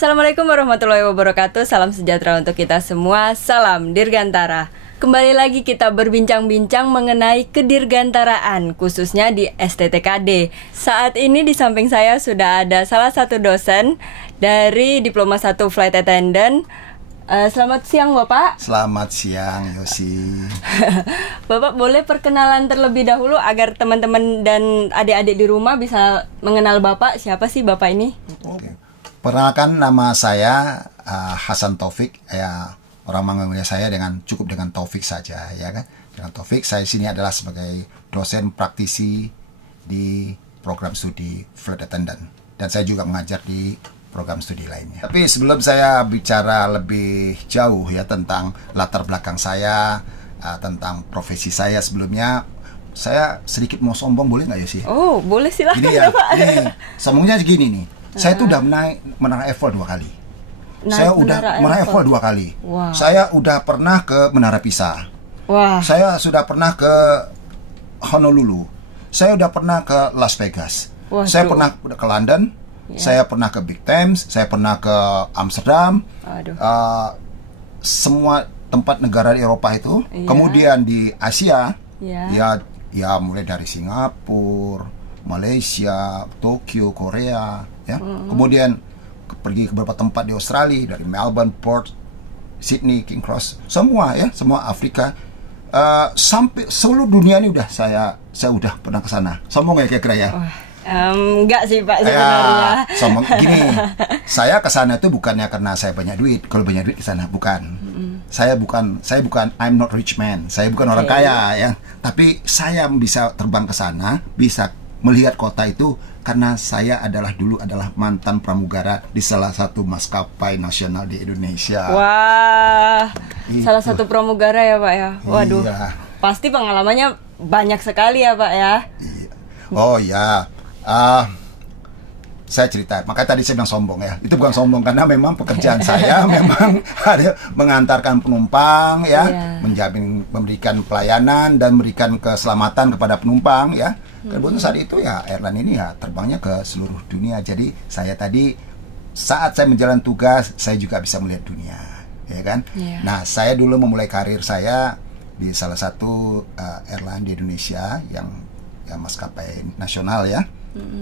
Assalamualaikum warahmatullahi wabarakatuh. Salam sejahtera untuk kita semua. Salam Dirgantara. Kembali lagi kita berbincang-bincang mengenai kedirgantaraan, khususnya di STTKD. Saat ini di samping saya sudah ada salah satu dosen dari Diploma 1 Flight Attendant. Selamat siang Bapak. Selamat siang Yosi. Bapak boleh perkenalan terlebih dahulu agar teman-teman dan adik-adik di rumah bisa mengenal Bapak. Siapa sih Bapak ini? Oke. Perkenalkan, nama saya Hasan Taufik. Ya, orang manggil saya cukup dengan Taufik saja, ya kan? Dengan Taufik. Saya sini adalah sebagai dosen praktisi di program studi Flight Attendant, dan saya juga mengajar di program studi lainnya. Tapi sebelum saya bicara lebih jauh ya tentang latar belakang saya, tentang profesi saya sebelumnya, saya sedikit mau sombong, boleh nggak Yosi? Oh, boleh, silahkan. Gini ya, sombongnya segini nih. Saya tuh udah naik Menara Eiffel 2 kali. Saya udah Menara Eiffel 2 kali. Wow. Saya udah pernah ke Menara Pisa. Wah. Saya sudah pernah ke Honolulu. Saya udah pernah ke Las Vegas. Waduh. Saya pernah ke London. Saya pernah ke Big Thames. Saya pernah ke Amsterdam. Semua tempat negara di Eropa itu. Kemudian di Asia, ya mulai dari Singapura, Malaysia, Tokyo, Korea, ya. Kemudian pergi ke beberapa tempat di Australia, dari Melbourne, Perth, Sydney, King Cross, semua ya, semua Afrika, sampai seluruh dunia ini udah saya udah pernah ke sana. Sombong ya kira-kira ya? Enggak sih Pak sebenarnya. Sombong gini, saya ke sana itu bukannya karena saya banyak duit. Kalau banyak duit ke sana bukan. Saya bukan, I'm not rich man. Saya bukan orang kaya ya. Tapi saya bisa terbang ke sana, bisa melihat kota itu karena saya dulu adalah mantan pramugara di salah satu maskapai nasional di Indonesia. Wah, salah satu pramugara ya Pak ya. Waduh, pasti pengalamannya banyak sekali ya Pak ya. Oh ya, saya cerita, makanya tadi saya bilang sombong ya. Itu bukan sombong, karena memang pekerjaan saya memang ada mengantarkan penumpang ya, memberikan pelayanan dan memberikan keselamatan kepada penumpang ya. Kebetulan saat itu ya airline ini ya terbangnya ke seluruh dunia. Jadi saya tadi saat saya menjalankan tugas, saya juga bisa melihat dunia, ya kan? Nah, saya dulu memulai karir saya di salah satu airline di Indonesia yang ya maskapai nasional ya.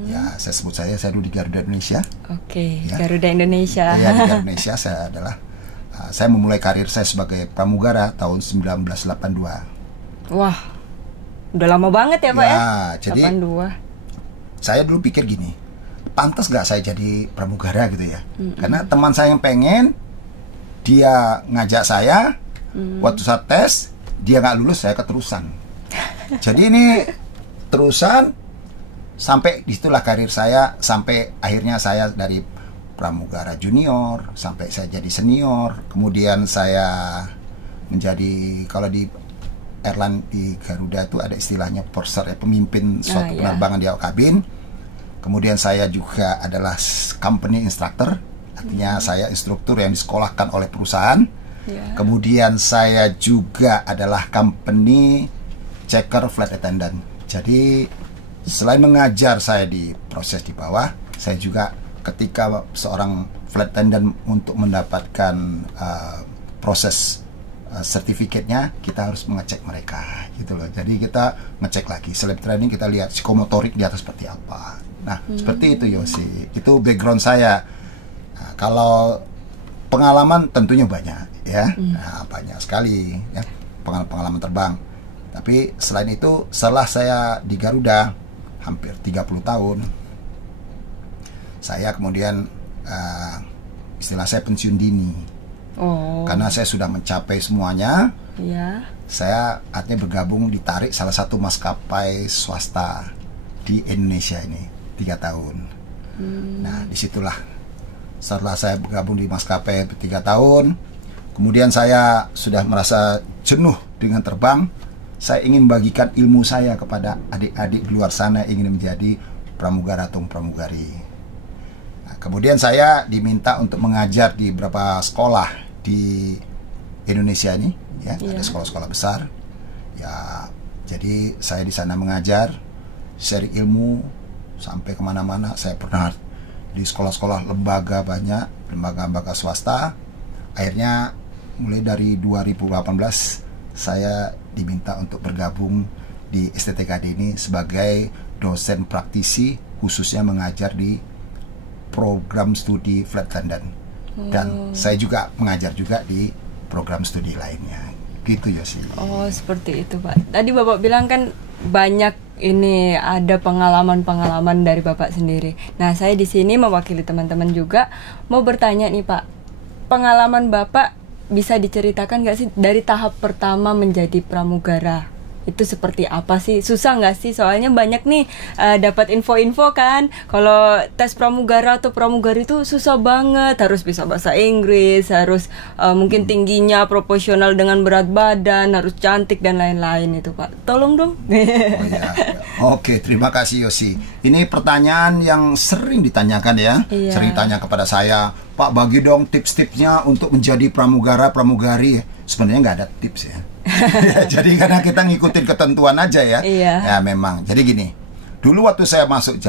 Ya, saya sebut saya dulu di Garuda Indonesia. Oke, ya. Garuda Indonesia. Ya, di Garuda Indonesia saya memulai karir saya sebagai pramugara tahun 1982. Wah, udah lama banget ya Pak ya? Jadi 82. Saya dulu pikir gini, pantas gak saya jadi pramugara gitu ya? Karena teman saya yang pengen, dia ngajak saya, waktu saya tes, dia gak lulus, saya keterusan. Jadi ini terusan, sampai disitulah karir saya, sampai akhirnya saya dari pramugara junior sampai saya jadi senior. Kemudian saya menjadi, kalau di airline di Garuda itu ada istilahnya purser ya, pemimpin suatu penerbangan di awak kabin. Kemudian saya juga adalah company instructor, artinya saya instruktur yang disekolahkan oleh perusahaan. Kemudian saya juga adalah company checker flight attendant. Jadi selain mengajar saya di proses di bawah, saya juga ketika seorang flight attendant untuk mendapatkan proses sertifikatnya, kita harus mengecek mereka gitu loh. Jadi kita ngecek lagi, selain training kita lihat psikomotorik di atas seperti apa. Nah, seperti itu Yosi. Itu background saya. Nah, kalau pengalaman tentunya banyak ya. Nah, banyak sekali ya pengalaman terbang. Tapi selain itu, setelah saya di Garuda hampir 30 tahun, saya kemudian istilah saya pensiun dini. Karena saya sudah mencapai semuanya. Saya artinya bergabung, ditarik salah satu maskapai swasta di Indonesia ini 3 tahun. Nah, disitulah setelah saya bergabung di maskapai 3 tahun, kemudian saya sudah merasa jenuh dengan terbang. Saya ingin membagikan ilmu saya kepada adik-adik di luar sana yang ingin menjadi pramugara atau pramugari. Nah, kemudian saya diminta untuk mengajar di beberapa sekolah di Indonesia ini, ya, ada sekolah-sekolah besar. Ya, jadi saya di sana mengajar, sharing ilmu sampai kemana-mana. Saya pernah di sekolah-sekolah lembaga banyak, lembaga-lembaga swasta. Akhirnya mulai dari 2018 saya diminta untuk bergabung di STTKD ini sebagai dosen praktisi, khususnya mengajar di program studi Flat London. Dan saya juga mengajar juga di program studi lainnya. Gitu ya sih. Oh, seperti itu, Pak. Tadi Bapak bilang kan banyak ini ada pengalaman-pengalaman dari Bapak sendiri. Nah, saya di sini mewakili teman-teman juga mau bertanya nih, Pak. Pengalaman Bapak bisa diceritakan nggak sih dari tahap pertama menjadi pramugara? Itu seperti apa sih? Susah nggak sih? Soalnya banyak nih dapat info-info kan. Kalau tes pramugara atau pramugari itu susah banget. Harus bisa bahasa Inggris, harus mungkin tingginya proporsional dengan berat badan, harus cantik dan lain-lain itu, Pak. Tolong dong. Oh, ya. Oke, terima kasih Yosi. Ini pertanyaan yang sering ditanyakan ya. Iya. Sering tanya kepada saya, Pak, bagi dong tips-tipsnya untuk menjadi pramugara, pramugari. Sebenarnya nggak ada tips ya. Jadi karena kita ngikutin ketentuan aja ya. Iya. Ya memang. Jadi gini, dulu waktu saya masuk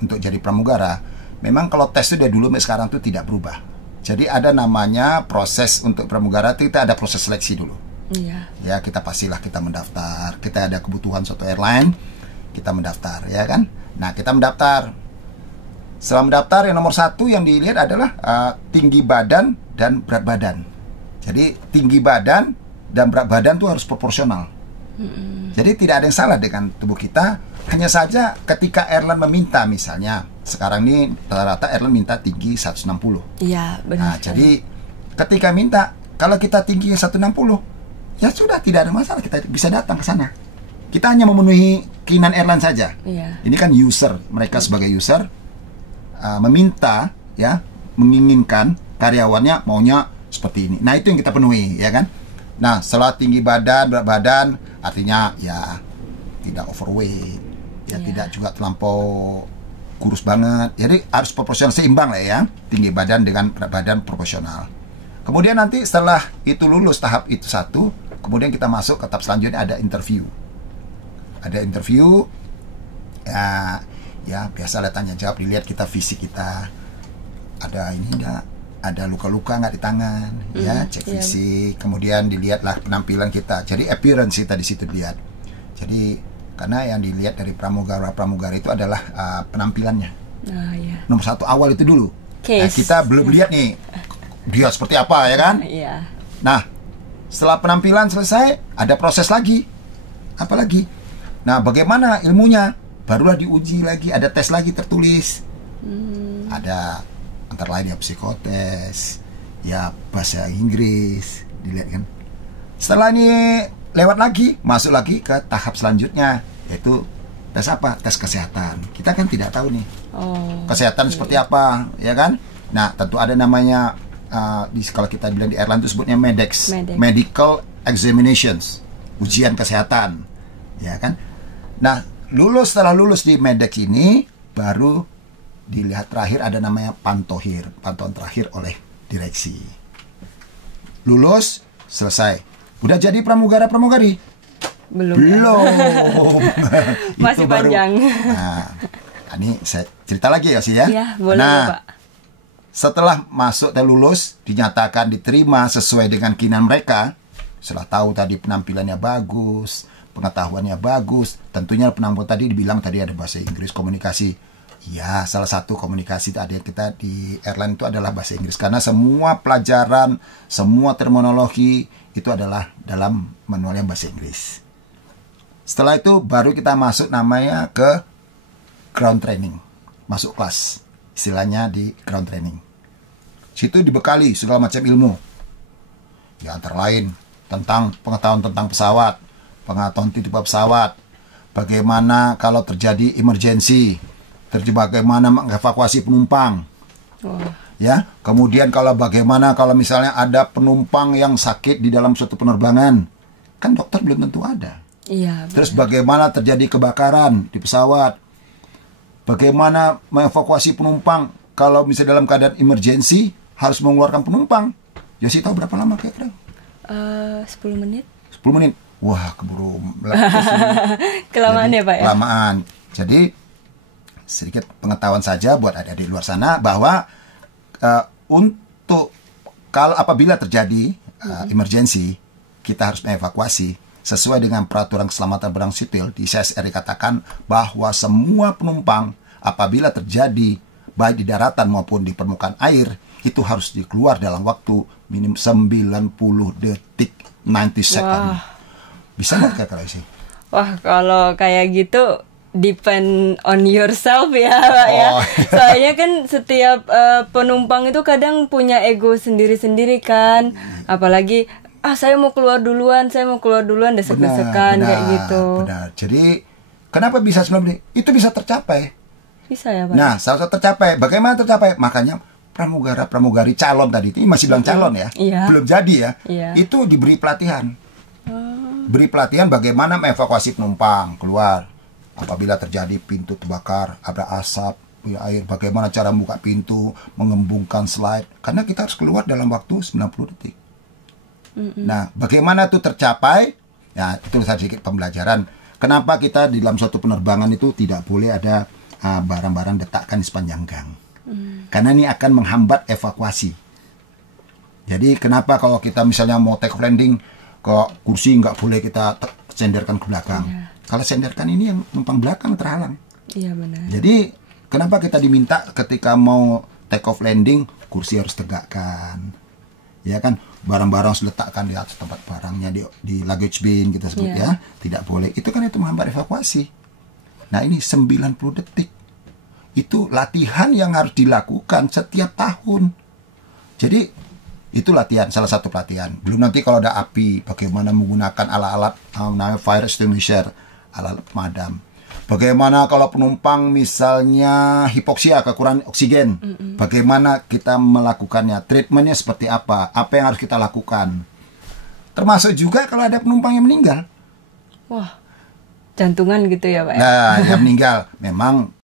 untuk jadi pramugara, memang kalau tes itu dari dulu sampai sekarang tuh tidak berubah. Jadi ada namanya proses untuk pramugara itu kita ada proses seleksi dulu. Iya. Ya kita pastilah kita mendaftar. Kita ada kebutuhan suatu airline, kita mendaftar ya kan. Nah kita mendaftar. Setelah mendaftar yang nomor satu yang dilihat adalah tinggi badan dan berat badan. Jadi tinggi badan dan berat badan itu harus proporsional. Jadi tidak ada yang salah dengan tubuh kita. Hanya saja ketika airline meminta, misalnya sekarang ini rata-rata airline minta tinggi 160. Iya, benar. Nah, jadi ketika minta, kalau kita tinggi 160, ya sudah tidak ada masalah, kita bisa datang ke sana. Kita hanya memenuhi keinginan airline saja. Iya. Ini kan user, mereka sebagai user meminta, ya, menginginkan karyawannya maunya seperti ini. Nah itu yang kita penuhi, ya kan. Nah setelah tinggi badan, berat badan, artinya ya tidak overweight, ya tidak juga terlampau kurus banget. Jadi harus proporsional, seimbang lah ya, tinggi badan dengan berat badan proporsional. Kemudian nanti setelah itu lulus tahap itu satu, kemudian kita masuk ke tahap selanjutnya, ada interview. Ada interview, ya biasa lah tanya jawab, dilihat kita fisik kita, ada ini enggak, ada luka-luka nggak di tangan, ya cek fisik, kemudian dilihatlah penampilan kita. Jadi appearance kita di situ dilihat. Jadi karena yang dilihat dari pramugara itu adalah penampilannya. Iya. Nomor satu awal itu dulu. Nah, kita belum lihat nih dia seperti apa ya kan. Iya. Nah setelah penampilan selesai, ada proses lagi. Apa lagi? Nah bagaimana ilmunya? Barulah diuji lagi, ada tes lagi tertulis. Ada antara lain ya psikotes, ya bahasa Inggris, dilihat kan. Setelah ini lewat lagi, masuk lagi ke tahap selanjutnya, yaitu tes apa? Tes kesehatan. Kita kan tidak tahu nih kesehatan seperti apa, ya kan? Nah tentu ada namanya kalau kita bilang di airline itu sebutnya MEDEX, Medical Examinations, ujian kesehatan, ya kan? Nah setelah lulus di MEDEX ini baru dilihat terakhir ada namanya pantauan terakhir oleh direksi. Lulus, selesai. Udah jadi pramugara-pramugari? Belum. Masih panjang. Nah, ini saya cerita lagi ya sih ya. Iya, boleh Pak. Setelah masuk dan lulus, dinyatakan diterima sesuai dengan keinginan mereka. Setelah tahu tadi penampilannya bagus, pengetahuannya bagus, tentunya penampilan tadi dibilang tadi ada bahasa Inggris, komunikasi. Ya, salah satu komunikasi tadi kita di airline itu adalah bahasa Inggris. Karena semua pelajaran, semua terminologi itu adalah dalam manual yang bahasa Inggris. Setelah itu baru kita masuk namanya ke ground training. Masuk kelas, istilahnya di ground training. Situ dibekali segala macam ilmu. Ya, antara lain tentang pengetahuan tentang pesawat, pengetahuan tipe pesawat, bagaimana kalau terjadi emergency, bagaimana mengevakuasi penumpang, ya. Kemudian bagaimana kalau misalnya ada penumpang yang sakit di dalam suatu penerbangan, kan dokter belum tentu ada. Iya. Terus bagaimana terjadi kebakaran di pesawat, bagaimana mengevakuasi penumpang kalau misalnya dalam keadaan emergency harus mengeluarkan penumpang. Josi tahu berapa lama kira-kira? 10 menit. 10 menit. Wah, keburu kelamaan ya Pak ya. Kelamaan. Jadi sedikit pengetahuan saja buat adik-adik di luar sana bahwa untuk kalau apabila terjadi emergency, kita harus mengevakuasi sesuai dengan peraturan keselamatan penerbangan sipil. Di CSR dikatakan bahwa semua penumpang apabila terjadi baik di daratan maupun di permukaan air itu harus dikeluar dalam waktu minim 90 detik, 90 second. Bisa nggak kira-kira sih? Wah, kalau kayak gitu depend on yourself ya, Pak ya. Soalnya kan setiap penumpang itu kadang punya ego sendiri-sendiri kan. Apalagi saya mau keluar duluan, desek-desekan kayak gitu. Benar. Jadi kenapa bisa 90? Itu bisa tercapai. Bisa ya, Pak. Nah, salah satu tercapai. Bagaimana tercapai? Makanya pramugari calon tadi itu masih bilang calon ya. Belum jadi ya. Itu diberi pelatihan. Beri pelatihan bagaimana mengevakuasi penumpang keluar apabila terjadi pintu terbakar, ada asap, air, bagaimana cara membuka pintu, mengembungkan slide, karena kita harus keluar dalam waktu 90 detik. Nah, bagaimana itu tercapai? Ya, itu sedikit pembelajaran. Kenapa kita di dalam suatu penerbangan itu tidak boleh ada barang-barang detakan di sepanjang gang? Karena ini akan menghambat evakuasi. Jadi kenapa kalau kita misalnya mau take off landing, kok kursi nggak boleh kita senderkan ke belakang? Kalau senderkan ini yang numpang belakang terhalang. Iya, benar. Jadi kenapa kita diminta ketika mau take off landing kursi harus tegakkan, ya kan? Barang-barang harus diletakkan di atas tempat barangnya di luggage bin kita sebut ya, tidak boleh. Itu kan itu menghambat evakuasi. Nah ini 90 detik. Itu latihan yang harus dilakukan setiap tahun. Jadi itu latihan, salah satu pelatihan. Belum nanti kalau ada api, bagaimana menggunakan alat-alat namanya fire extinguisher, alat pemadam. Bagaimana kalau penumpang misalnya hipoksia, kekurangan oksigen, bagaimana kita melakukannya, treatmentnya seperti apa yang harus kita lakukan. Termasuk juga kalau ada penumpang yang meninggal. Wah, jantungan gitu ya, Pak? Nah, yang meninggal, memang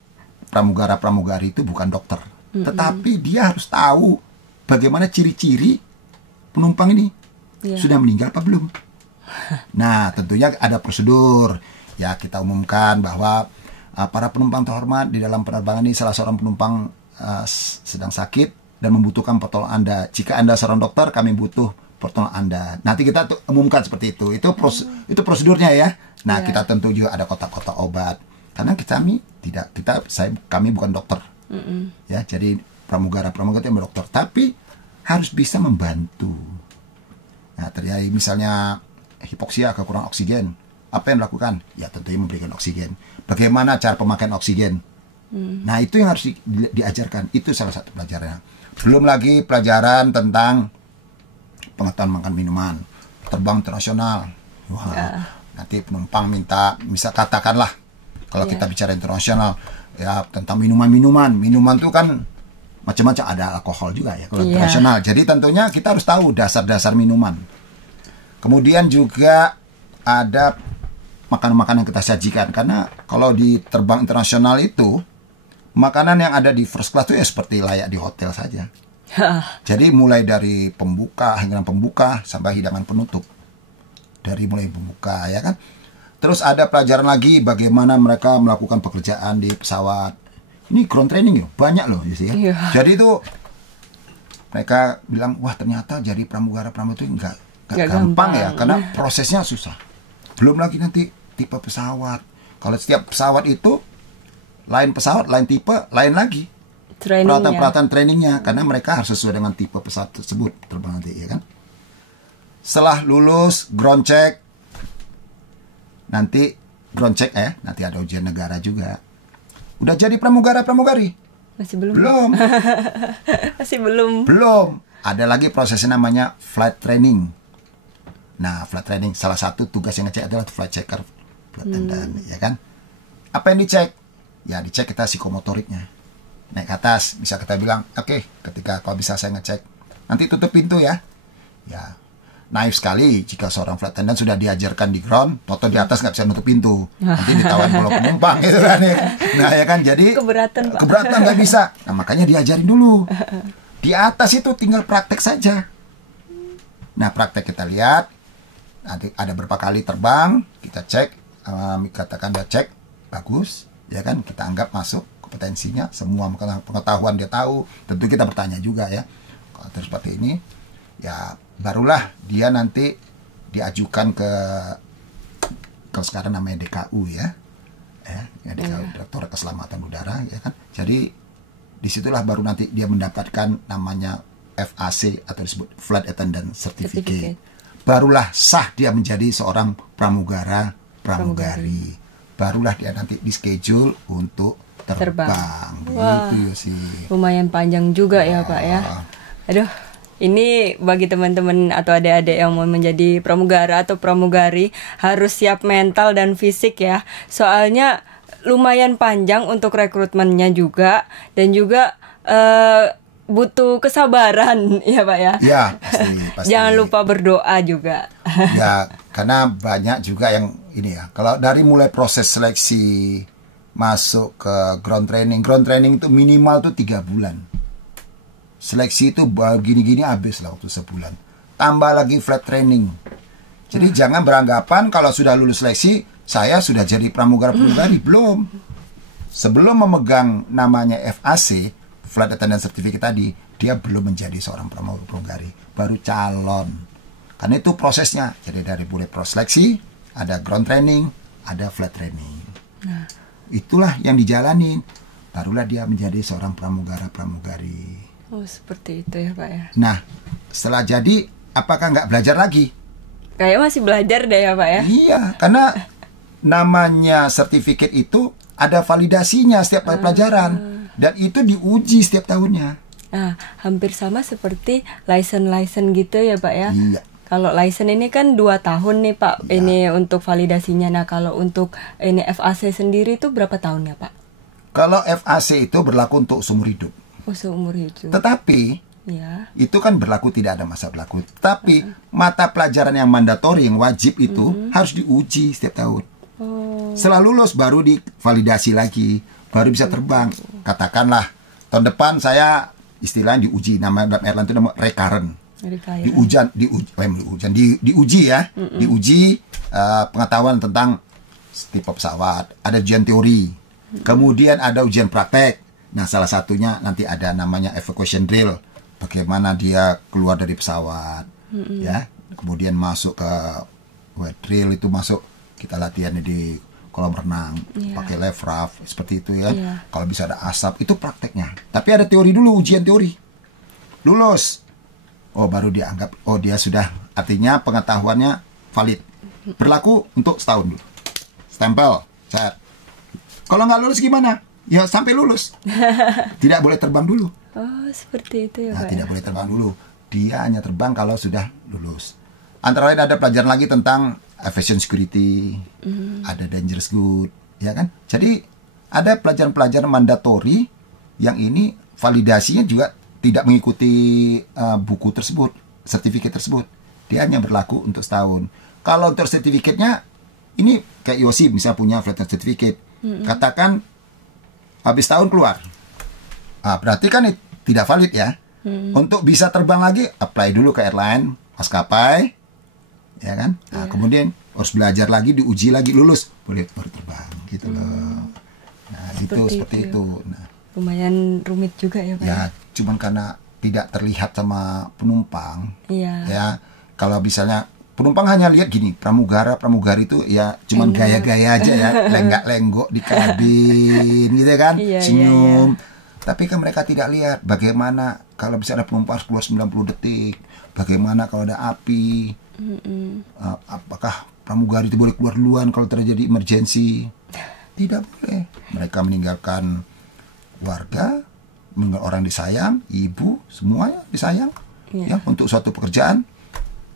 pramugara-pramugari itu bukan dokter, tetapi dia harus tahu bagaimana ciri-ciri penumpang ini sudah meninggal apa belum. Nah, tentunya ada prosedur. Ya, kita umumkan bahwa para penumpang terhormat di dalam penerbangan ini salah seorang penumpang sedang sakit dan membutuhkan pertolongan Anda. Jika Anda seorang dokter, kami butuh pertolongan Anda. Nanti kita umumkan seperti itu. Itu prosedurnya ya. Nah, kita tentu juga ada kotak-kotak obat. Karena kami bukan dokter. Ya, jadi pramugara-pramugari yang berdokter, tapi harus bisa membantu. Nah, terjadi misalnya hipoksia, kekurangan oksigen, apa yang dilakukan? Ya tentunya memberikan oksigen. Bagaimana cara pemakaian oksigen? Nah itu yang harus diajarkan. Itu salah satu pelajarannya. Belum lagi pelajaran tentang pengetahuan makan minuman, terbang internasional. Nanti penumpang minta, bisa katakanlah kalau kita bicara internasional, ya tentang minuman-minuman. Minuman itu kan macam-macam, ada alkohol juga ya kalau internasional. Jadi tentunya kita harus tahu dasar-dasar minuman. Kemudian juga ada makanan-makanan yang kita sajikan, karena kalau di terbang internasional itu makanan yang ada di first class itu ya seperti layak di hotel saja. Jadi mulai dari pembuka, hidangan pembuka sampai hidangan penutup. Dari mulai pembuka ya kan. Terus ada pelajaran lagi bagaimana mereka melakukan pekerjaan di pesawat. Ini ground training ya, banyak loh ya. Jadi itu mereka bilang, wah ternyata jadi pramugara-pramugara itu enggak gampang ya, karena prosesnya susah. Belum lagi nanti tipe pesawat. Kalau setiap pesawat itu lain pesawat, lain tipe, lain lagi peralatan trainingnya, karena mereka harus sesuai dengan tipe pesawat tersebut terbang nanti ya kan. Setelah lulus ground check, nanti nanti ada ujian negara juga. Udah jadi pramugara-pramugari? Masih belum. Masih belum. Belum. Ada lagi prosesnya namanya flight training. Nah, flight training salah satu tugas yang ngecek adalah flight checker, flight attendant, ya kan? Apa yang dicek? Ya, dicek kita psikomotoriknya. Naik ke atas, bisa kita bilang, oke, ketika kalau bisa saya ngecek, nanti tutup pintu ya. Ya, naif sekali jika seorang flight attendant sudah diajarkan di ground, toto di atas nggak bisa nutup pintu, nanti ditawarin kalau penumpang gitu kan ya. Nah ya kan, jadi keberatan nggak bisa. Nah makanya diajarin dulu. Di atas itu tinggal praktek saja. Nah praktek kita lihat, ada berapa kali terbang, kita cek, katakan udah cek bagus, ya kan, kita anggap masuk ke kompetensinya, semua pengetahuan dia tahu. Tentu kita bertanya juga ya. Kalau terus seperti ini, ya barulah dia nanti diajukan ke kalau sekarang namanya DKU ya DKU Direktorat Keselamatan Udara ya kan. Jadi disitulah baru nanti dia mendapatkan namanya FAC atau disebut Flight Attendant Certificate. Barulah sah dia menjadi seorang pramugari. Barulah dia nanti di schedule untuk terbang. Wah, gitu sih. Lumayan panjang juga ya Pak ya. Aduh, ini bagi teman-teman atau adik-adik yang mau menjadi pramugara atau pramugari harus siap mental dan fisik ya. Soalnya lumayan panjang untuk rekrutmennya juga, dan juga butuh kesabaran ya Pak ya. Ya, pasti. Jangan lupa berdoa juga. Ya, karena banyak juga yang ini ya. Kalau dari mulai proses seleksi masuk ke ground training itu minimal tuh 3 bulan. Seleksi itu gini-gini habis lah waktu sebulan. Tambah lagi flight training. Jadi jangan beranggapan kalau sudah lulus seleksi saya sudah jadi pramugari. Belum. Sebelum memegang namanya FAC, Flight Attendant Certificate tadi, dia belum menjadi seorang pramugari, baru calon. Karena itu prosesnya. Jadi dari mulai proses seleksi, ada ground training, ada flight training. Nah, itulah yang dijalanin. Barulah dia menjadi seorang pramugari. Oh, seperti itu ya Pak ya. Nah, setelah jadi, apakah nggak belajar lagi? Kayak masih belajar deh ya Pak ya. Iya, karena namanya sertifikat itu ada validasinya setiap pelajaran. Dan itu diuji setiap tahunnya. Nah, hampir sama seperti license gitu ya Pak ya. Iya. Kalau license ini kan 2 tahun nih Pak, Ya. ini untuk validasinya. Nah, kalau untuk ini FAC sendiri itu berapa tahun ya Pak? Kalau FAC itu berlaku untuk seumur hidup. Oh, seumur hidup. Tetapi Ya. itu kan berlaku, tidak ada masa berlaku. Tapi mata pelajaran yang mandatori, yang wajib itu harus diuji setiap tahun. Oh. Setelah lulus baru divalidasi lagi, baru bisa terbang. Katakanlah tahun depan saya istilahnya diuji, nama dalam airline itu nama recurrent. Diuji ya, diuji pengetahuan tentang tipe pesawat, ada ujian teori, kemudian ada ujian praktek. Nah, salah satunya nanti ada namanya evacuation drill, bagaimana dia keluar dari pesawat, ya. Kemudian masuk ke wet drill, itu masuk kita latihan di kolam renang, pakai life raft seperti itu ya. Kalau bisa ada asap, itu prakteknya. Tapi ada teori dulu, ujian teori, lulus. Oh, baru dianggap, oh dia sudah, artinya pengetahuannya valid, berlaku untuk setahun dulu, stempel, set. Kalau nggak lulus gimana? Ya sampai lulus. Tidak boleh terbang dulu. Oh, seperti itu ya Pak. Tidak boleh terbang dulu. Dia hanya terbang kalau sudah lulus. Antara lain ada pelajaran lagi tentang aviation security, ada dangerous good, ya kan? Jadi ada pelajaran-pelajaran mandatori yang ini validasinya juga tidak mengikuti buku tersebut, sertifikat tersebut. Dia hanya berlaku untuk setahun. Kalau untuk sertifikatnya, ini kayak Yosi misalnya punya flight certificate, katakan habis tahun keluar, berarti kan tidak valid ya. Untuk bisa terbang lagi, apply dulu ke airline, maskapai, ya kan. Nah, kemudian harus belajar lagi, diuji lagi, lulus, boleh baru terbang, gitu loh. Nah, seperti itu. Nah, lumayan rumit juga ya Pak. Ya, cuman karena tidak terlihat sama penumpang. Iya. Ya, kalau misalnya penumpang hanya lihat gini, pramugari itu ya cuman gaya-gaya aja ya, lenggak-lenggok di kabin gitu kan, senyum. Tapi kan mereka tidak lihat bagaimana kalau bisa ada penumpang harus keluar 90 detik, bagaimana kalau ada api, apakah pramugari itu boleh keluar duluan kalau terjadi emergency? Tidak boleh. Mereka meninggalkan warga, orang disayang, ibu, semuanya disayang ya untuk suatu pekerjaan.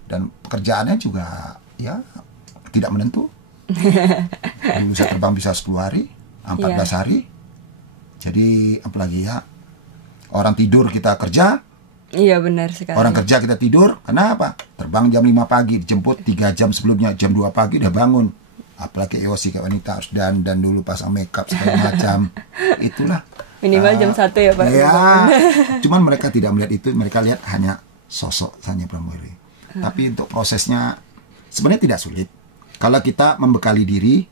Dan pekerjaannya juga ya tidak menentu. Dulu saya terbang bisa 10 hari, 14 hari. Jadi apalagi ya, orang tidur kita kerja. Iya, benar sekali. Orang kerja kita tidur, kenapa? Terbang jam 5 pagi, dijemput 3 jam sebelumnya, jam 2 pagi udah bangun. Apalagi Yosi kayak wanita harus dandan dulu, pasang makeup segala macam. Itulah. Minimal jam 1 ya Pak. Ya, cuman mereka tidak melihat itu, mereka lihat hanya sosok hanya pramugari. Tapi untuk prosesnya sebenarnya tidak sulit kalau kita membekali diri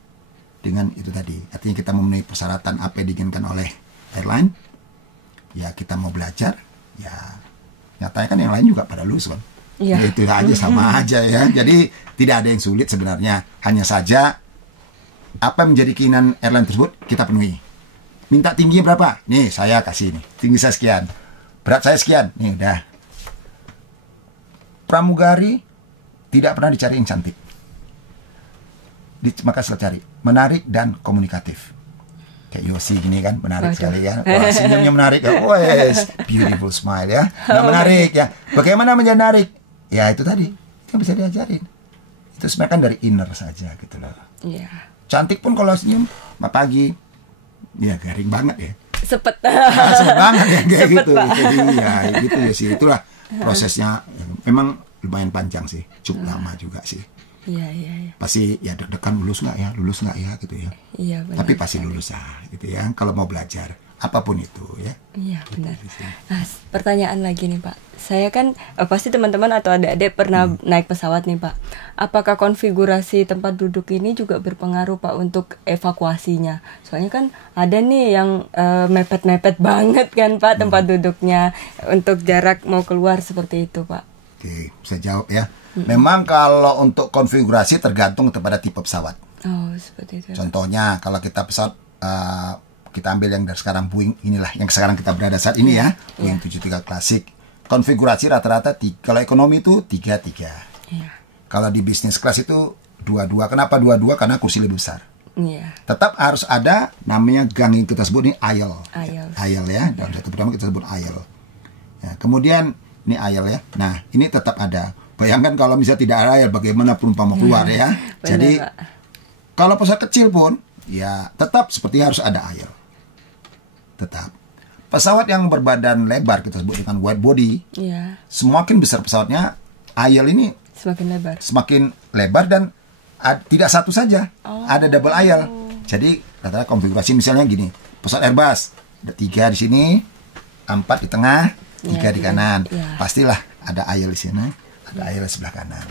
dengan itu tadi. Artinya kita memenuhi persyaratan apa yang diinginkan oleh airline, ya kita mau belajar, ya nyatanya kan yang lain juga pada lulus kan. Ya, itu aja sama aja ya. Jadi tidak ada yang sulit sebenarnya. Hanya saja apa yang menjadi keinginan airline tersebut kita penuhi. Minta tingginya berapa? Nih saya kasih nih. Tinggi saya sekian. Berat saya sekian. Nih udah. Pramugari tidak pernah dicari yang cantik. Maka selalu cari menarik dan komunikatif. Kayak Yosi gini kan, menarik sekali ya. Wah, senyumnya menarik ya. Wes, beautiful smile ya. Nggak menarik ya. Bagaimana menjadi menarik? Ya itu tadi, yang bisa diajarin. Itu sebenarnya kan dari inner saja gitu loh. Iya. Cantik pun kalau senyum, pagi, ya garing banget ya. Sepet. Sepet banget ya kayak gitu. Jadi ya gitu ya sih. Itulah prosesnya. Memang lumayan panjang sih, cukup lama juga sih. Iya. Pasti ya deg-degan lulus nggak ya gitu ya. Iya benar. Tapi pasti lulus lah gitu ya. Kalau mau belajar apapun itu ya. Iya benar. Nah, pertanyaan lagi nih Pak. Saya kan pasti teman-teman atau adik-adik pernah naik pesawat nih Pak. Apakah konfigurasi tempat duduk ini juga berpengaruh Pak untuk evakuasinya? Soalnya kan ada nih yang mepet-mepet banget kan Pak tempat duduknya untuk jarak mau keluar seperti itu Pak. Oke, saya jawab ya. Memang kalau untuk konfigurasi tergantung kepada tipe pesawat. Oh, seperti itu. Contohnya kalau kita pesawat kita ambil yang dari sekarang Boeing inilah yang sekarang kita berada saat ini ya, Boeing 73 Classic. Konfigurasi rata-rata kalau ekonomi itu 33. Iya. Kalau di business class itu 22. Kenapa 22? Karena kursi lebih besar. Iya. Tetap harus ada namanya gang yang kita sebut ini aisle. Aisle ya. Dalam satu pertama kita sebut aisle. Ya, kemudian ini aisle ya. Nah, ini tetap ada. Bayangkan kalau misalnya tidak ada aisle, bagaimana penumpang mau keluar ya. Jadi kalau pesawat kecil pun ya tetap seperti harus ada aisle. Tetap. Pesawat yang berbadan lebar kita sebut dengan wide body. Semakin besar pesawatnya, aisle ini semakin lebar dan tidak satu saja. Ada double aisle. Jadi rata-rata konfigurasi misalnya gini. Pesawat Airbus ada 3 di sini, 4 di tengah, 3 di kanan. Pastilah ada aisle di sini. Ada aisle sebelah kanan.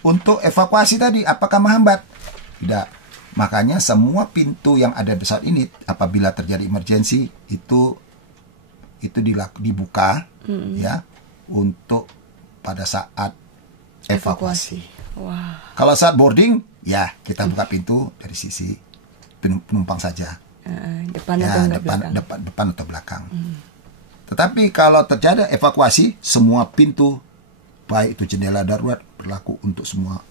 Untuk evakuasi tadi, apakah menghambat? Tidak. Makanya semua pintu yang ada di pesawat ini, apabila terjadi emergensi, itu dibuka, ya, untuk pada saat evakuasi. Wow. Kalau saat boarding, ya kita buka pintu dari sisi penumpang saja. Depan atau belakang. Tetapi kalau terjadi evakuasi, semua pintu baik itu jendela darurat berlaku untuk semua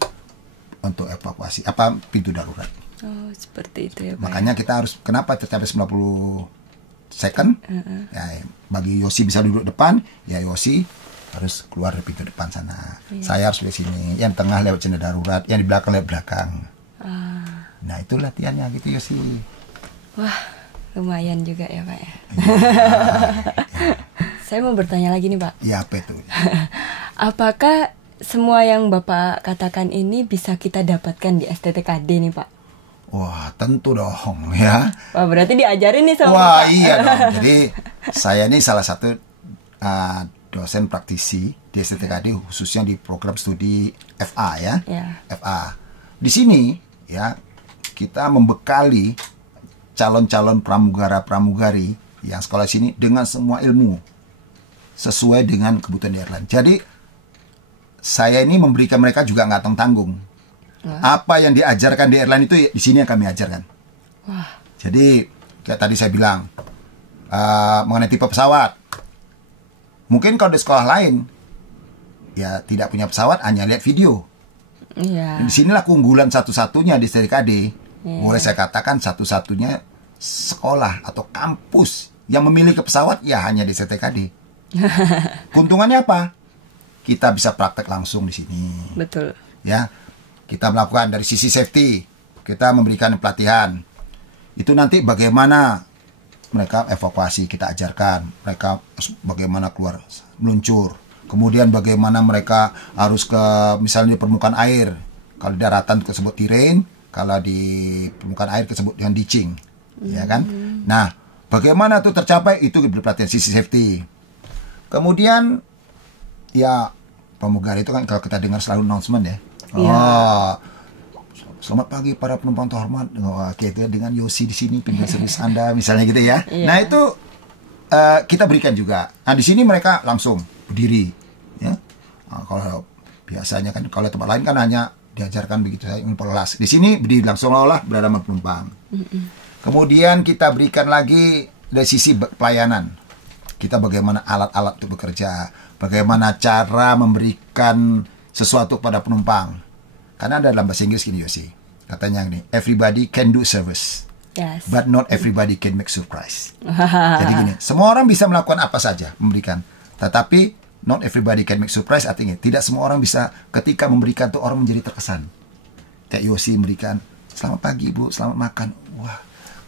untuk evakuasi pintu darurat. Oh, seperti itu ya Pak. Makanya kita harus kenapa tercapai 90 second? Ya, bagi Yosi bisa duduk depan, ya Yosi harus keluar dari pintu depan sana. Saya harus di sini, yang tengah lewat jendela darurat, yang di belakang lewat belakang. Nah, itu latihannya gitu Yosi. Wah, lumayan juga ya Pak ya. Saya mau bertanya lagi nih Pak. Ya, apa itu? Apakah semua yang Bapak katakan ini bisa kita dapatkan di STTKD nih Pak? Wah, tentu dong ya. Wah, berarti diajarin nih sama Wah, Bapak. Iya dong. Jadi saya ini salah satu dosen praktisi di STTKD khususnya di program studi FA ya. FA. Di sini ya kita membekali calon-calon pramugara-pramugari yang sekolah sini dengan semua ilmu sesuai dengan kebutuhan di airline. Jadi saya ini memberikan mereka juga nggak tanggung-tanggung. Apa yang diajarkan di airline itu di sini yang kami ajarkan. Jadi kayak tadi saya bilang mengenai tipe pesawat. Mungkin kalau di sekolah lain ya tidak punya pesawat, hanya lihat video. Di sinilah keunggulan satu-satunya di STTKD. Boleh saya katakan satu-satunya sekolah atau kampus yang memiliki pesawat ya hanya di STTKD. Keuntungannya apa? Kita bisa praktek langsung di sini. Betul. Ya, kita melakukan dari sisi safety, kita memberikan pelatihan. Itu nanti bagaimana mereka evakuasi kita ajarkan, mereka bagaimana keluar meluncur, kemudian bagaimana mereka harus ke misalnya di permukaan air. Kalau di daratan tersebut terrain, kalau di permukaan air tersebut dengan ditching, ya kan? Nah, bagaimana itu tercapai? Itu pelatihan sisi safety. Kemudian ya pramugari itu kan kalau kita dengar selalu announcement ya. selamat pagi para penumpang terhormat. Oke, itu dengan Yosi di sini pimpinan servis Anda misalnya gitu ya. Nah itu kita berikan juga. Nah di sini mereka langsung berdiri ya. Nah, kalau biasanya kan kalau tempat lain kan hanya diajarkan begitu saja kelas. Di sini berdiri langsung olah berada sama penumpang. Kemudian kita berikan lagi dari sisi pelayanan. Kita bagaimana alat-alat untuk bekerja, bagaimana cara memberikan sesuatu kepada penumpang. Karena ada dalam bahasa Inggris gini Yosi, katanya gini, everybody can do service. Yes. But not everybody can make surprise. Jadi gini, semua orang bisa melakukan apa saja, memberikan. Tetapi not everybody can make surprise, artinya tidak semua orang bisa ketika memberikan tuh orang menjadi terkesan. Kayak Yosi memberikan, selamat pagi Bu, selamat makan. Wah,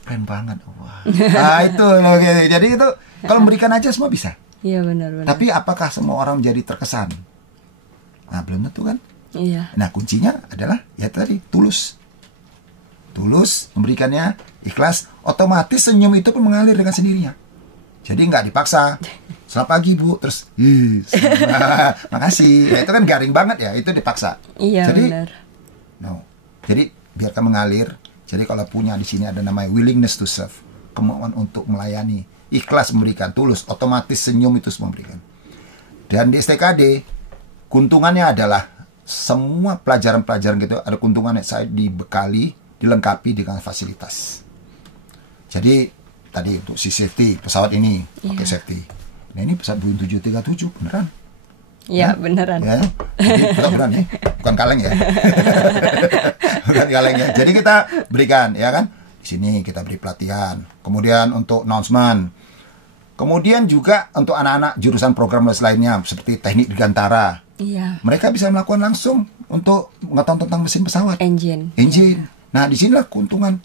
keren banget. Wah. Nah itu loh. Jadi itu kalau memberikan aja semua bisa. Iya benar. Tapi apakah semua orang menjadi terkesan? Nah belum tentu kan. Iya. Nah kuncinya adalah ya tadi tulus memberikannya, ikhlas, otomatis senyum itu pun mengalir dengan sendirinya. Jadi nggak dipaksa. Selamat pagi Bu, terus makasih. Ya, itu kan garing banget ya, itu dipaksa. Iya benar. No. Jadi biarkan mengalir. Jadi kalau punya di sini ada namanya willingness to serve, kemauan untuk melayani, ikhlas memberikan, tulus, otomatis senyum itu semua memberikan. Dan di STKD keuntungannya adalah semua pelajaran-pelajaran gitu ada keuntungannya, saya dibekali, dilengkapi dengan fasilitas. Jadi tadi untuk si safety pesawat ini pakai safety. Nah ini pesawat Boeing 737 beneran. Iya beneran. Ya, jadi beneran ya, bukan kaleng ya. Bukan kaleng ya. Jadi kita berikan ya kan. Di sini kita beri pelatihan. Kemudian untuk announcement. Kemudian juga untuk anak-anak jurusan program lainnya seperti teknik dirgantara. Iya. Mereka bisa melakukan langsung untuk mengetahui tentang mesin pesawat. Engine. Nah, disinilah keuntungan.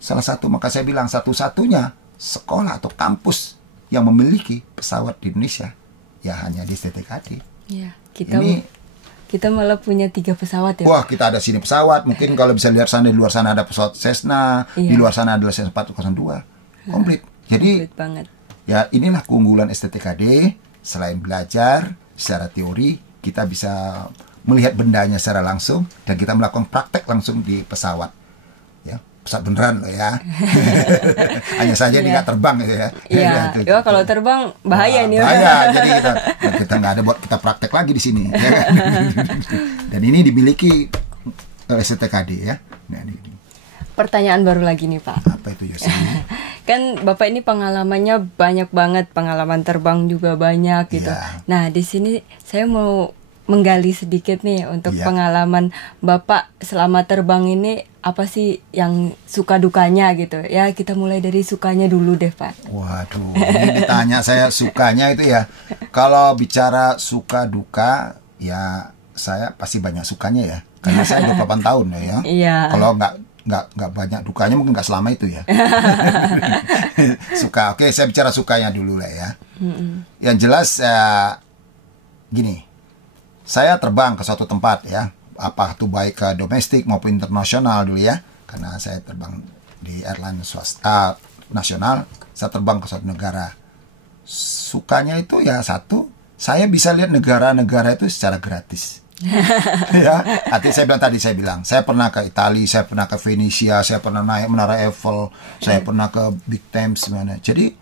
Salah satu, maka saya bilang satu-satunya sekolah atau kampus yang memiliki pesawat di Indonesia ya hanya di STTKD. Iya. Kita malah punya 3 pesawat ya. Wah, kita ada sini pesawat. Mungkin kalau bisa lihat sana, di luar sana ada pesawat Cessna, di luar sana adalah Cessna 402. Komplit. Jadi komplit banget. Ya, inilah keunggulan STTKD. Selain belajar secara teori, kita bisa melihat bendanya secara langsung dan kita melakukan praktek langsung di pesawat. Ya, pesawat beneran loh ya. Hanya saja dia nggak terbang gitu ya. Iya. Ya, kalau terbang bahaya nih. Bahaya. Jadi kita nggak ada buat kita praktek lagi di sini. Ya kan? Dan ini dimiliki oleh STTKD ya. Nah, ini. Pertanyaan baru lagi nih Pak. Apa itu Yosi? Kan Bapak ini pengalamannya banyak banget, pengalaman terbang juga banyak gitu. Yeah. Nah di sini saya mau menggali sedikit nih untuk pengalaman Bapak selama terbang ini, apa sih yang suka dukanya gitu? Ya kita mulai dari sukanya dulu deh Pak. Waduh, ini ditanya saya sukanya itu ya. Kalau bicara suka duka, ya saya pasti banyak sukanya ya. Karena saya 28 tahun ya. Iya. Kalau nggak banyak dukanya mungkin nggak selama itu ya. Suka, oke, saya bicara sukanya dulu lah ya. Yang jelas gini, saya terbang ke suatu tempat ya, apa itu baik ke domestik maupun internasional dulu ya, karena saya terbang di airline swasta nasional, saya terbang ke suatu negara. Sukanya itu ya satu, saya bisa lihat negara-negara itu secara gratis. Ya, arti saya bilang saya pernah ke Italia, saya pernah ke Venesia, saya pernah naik Menara Eiffel, saya pernah ke Big Thames mana. Jadi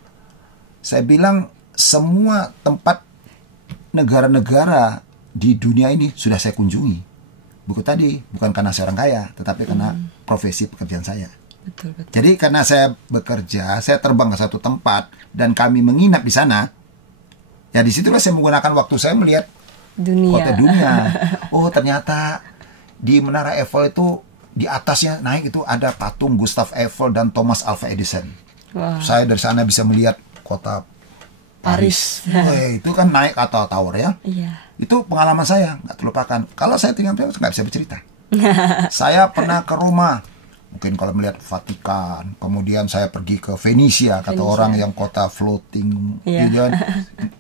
saya bilang semua tempat negara-negara di dunia ini sudah saya kunjungi. Bukan karena saya orang kaya, tetapi karena profesi pekerjaan saya. Betul. Jadi karena saya bekerja, saya terbang ke satu tempat dan kami menginap di sana. Ya disitulah saya menggunakan waktu saya melihat kota dunia. Oh ternyata di Menara Eiffel itu di atasnya naik itu ada patung Gustav Eiffel dan Thomas Alva Edison. Wow. Saya dari sana bisa melihat kota Paris. Itu kan naik atau tower ya. Iya. Itu pengalaman saya nggak terlupakan. Kalau saya tinggal nggak bisa bercerita. Saya pernah ke Roma. Mungkin kalau melihat Vatikan, kemudian saya pergi ke Venesia, kata orang yang kota floating,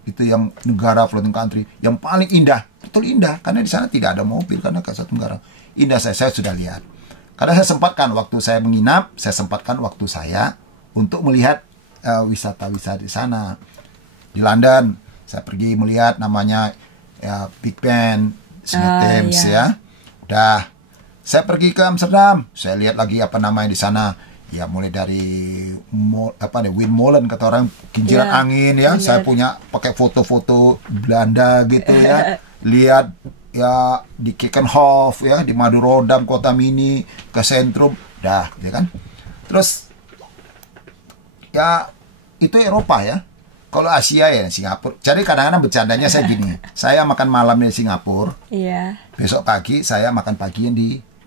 itu yang negara floating country, yang paling indah, betul indah, karena di sana tidak ada mobil, karena ke satu negara indah saya sudah lihat. Karena saya sempatkan waktu saya menginap, saya sempatkan waktu saya untuk melihat wisata-wisata di sana. Di London, saya pergi melihat namanya Big Ben, St. Thames ya, udah. Saya pergi ke Amsterdam, saya lihat lagi apa namanya di sana. Ya mulai dari windmolen kata orang, kincir angin ya. Saya punya pakai foto-foto Belanda gitu ya. Lihat ya di Keukenhof ya, di Madurodam, kota mini, ke sentrum, dah ya kan. Terus ya itu Eropa ya. Kalau Asia ya Singapura. Jadi kadang-kadang bercandanya saya gini, saya makan malam di Singapura. Iya. Besok pagi saya makan pagi yang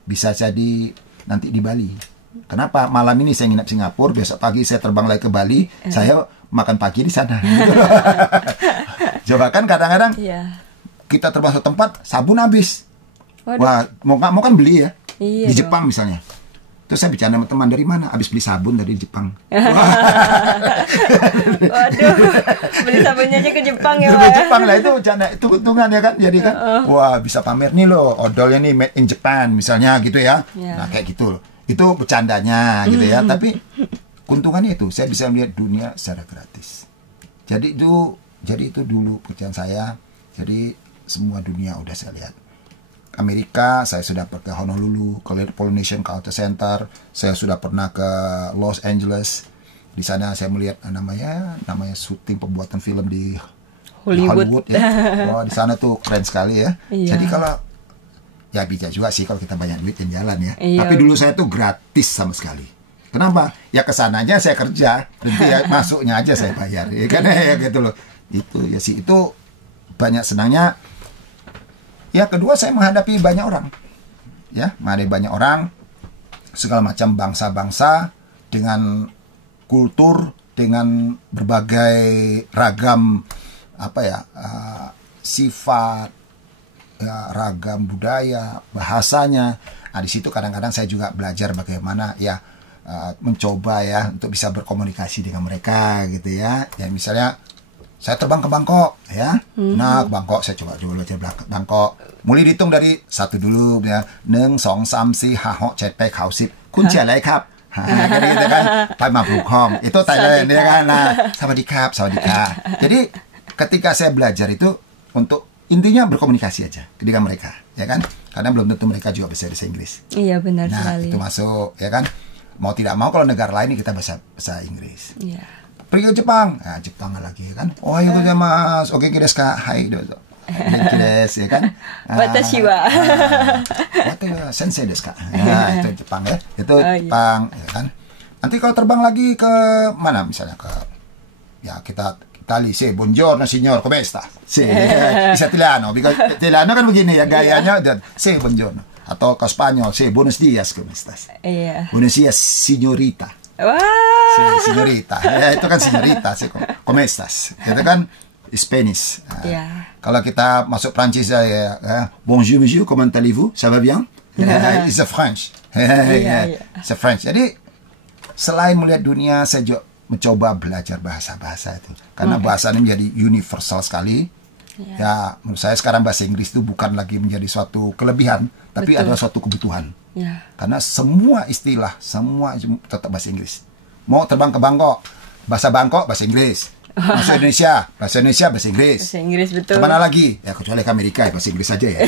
bisa jadi nanti di Bali. Kenapa? Malam ini saya nginep Singapura, besok pagi saya terbang lagi ke Bali, saya makan pagi di sana. Coba kan kadang-kadang kita terbang ke tempat, sabun habis. Waduh. Wah, mau kan beli ya. Iya di Jepang misalnya. Terus saya bicara sama teman, dari mana? Habis beli sabun dari Jepang. Waduh, beli sabunnya aja ke Jepang ya, Pak. Ke Jepang lah, itu bercanda, itu keuntungan ya kan. Jadi kan, wah bisa pamer nih loh, odolnya nih made in Japan misalnya gitu ya. Nah kayak gitu loh. Itu bercandanya gitu ya. Tapi keuntungannya itu, saya bisa melihat dunia secara gratis. Jadi itu dulu pekerjaan saya. Jadi semua dunia udah saya lihat. Amerika, saya sudah pernah ke Honolulu, ke Polynesian Culture Center, saya sudah pernah ke Los Angeles. Di sana saya melihat namanya syuting pembuatan film di Hollywood ya. Wah, di sana tuh keren sekali ya. Jadi kalau ya bisa juga sih kalau kita banyak duit yang jalan ya. Tapi dulu saya tuh gratis sama sekali. Kenapa? Ya kesananya saya kerja, berarti ya masuknya aja saya bayar. Ya kan ya gitu loh. Itu ya sih, itu banyak senangnya. Ya kedua saya menghadapi banyak orang. Ya, menghadapi banyak orang, segala macam bangsa-bangsa dengan kultur, dengan berbagai ragam sifat, ya, ragam budaya, bahasanya. Nah, di situ kadang-kadang saya juga belajar bagaimana ya mencoba ya untuk bisa berkomunikasi dengan mereka gitu ya. Ya misalnya saya terbang ke Bangkok ya. Nah, ke Bangkok saya coba belajar Bangkok. Mulai dihitung dari satu dulu ya. 1 2 3 4 5 6 7 8 9 10. Kunciอะไรครับ gitu kan. Pai ma phu khong. Itu Thailand ya kan. Nah, sawadikap, sawadikap. Jadi ketika saya belajar itu untuk intinya berkomunikasi aja dengan mereka, ya kan? Karena belum tentu mereka juga bisa bahasa Inggris. Iya, benar sekali. Nah, itu masuk, ya kan? Mau tidak mau kalau negara lain kita bahasa Inggris. Iya. Pergi ke Jepang, nah Jepang lagi kan. Oh ayo mas, oke desu ka, hai dozo. Desu ya kan. Watashi wa. Watashi sensei desu ka. Nah itu Jepang ya, itu Jepang ya kan. Nanti kalau terbang lagi ke mana misalnya ke, ya kita Itali, buongiorno signor, come sta? Bisa Italiano, Italiano kan begini ya gayanya, dan buongiorno. Atau ke Spanyol, buenos dias, come estas? Iya. Buenos dias, signorita. Wah. Signorita, ya itu kan signorita, come estas? Itu kan Spanish. Kalau kita masuk Prancis ya, bonjour monsieur, comment allez-vous? Ça va bien? It's a French. It's a French. Jadi selain melihat dunia, saya juga mencoba belajar bahasa-bahasa itu, karena bahasa ini menjadi universal sekali. Ya, menurut saya sekarang bahasa Inggris itu bukan lagi menjadi suatu kelebihan, tapi adalah suatu kebutuhan. Karena semua istilah, semua tetap bahasa Inggris. Mau terbang ke Bangkok, bahasa Inggris. Masuk Indonesia, bahasa Inggris. Bahasa Inggris, betul. Kemana lagi? Ya kecuali ke Amerika ya bahasa Inggris saja ya.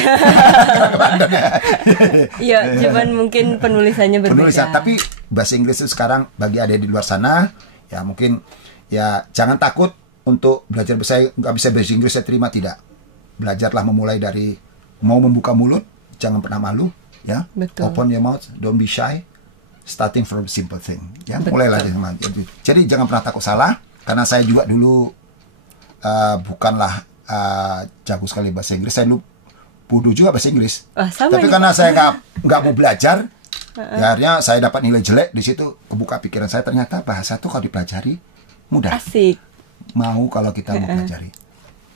Iya, cuman mungkin penulisannya berbeda. Tapi bahasa Inggris itu sekarang bagi ada di luar sana, ya mungkin ya jangan takut untuk belajar nggak bisa bahasa Inggris saya terima, tidak. Belajarlah memulai dari mau membuka mulut, jangan pernah malu. Ya, betul. Open your mouth, don't be shy. Starting from simple thing. Ya, mulailah dari mana. Jadi jangan pernah takut salah, karena saya juga dulu bukanlah jago sekali bahasa Inggris. Saya dulu bodoh juga bahasa Inggris. Tapi karena saya nggak mau belajar, ya akhirnya saya dapat nilai jelek. Di situ kebuka pikiran saya, ternyata bahasa itu kalau dipelajari mudah. Asik. Mau kalau kita mau pelajari.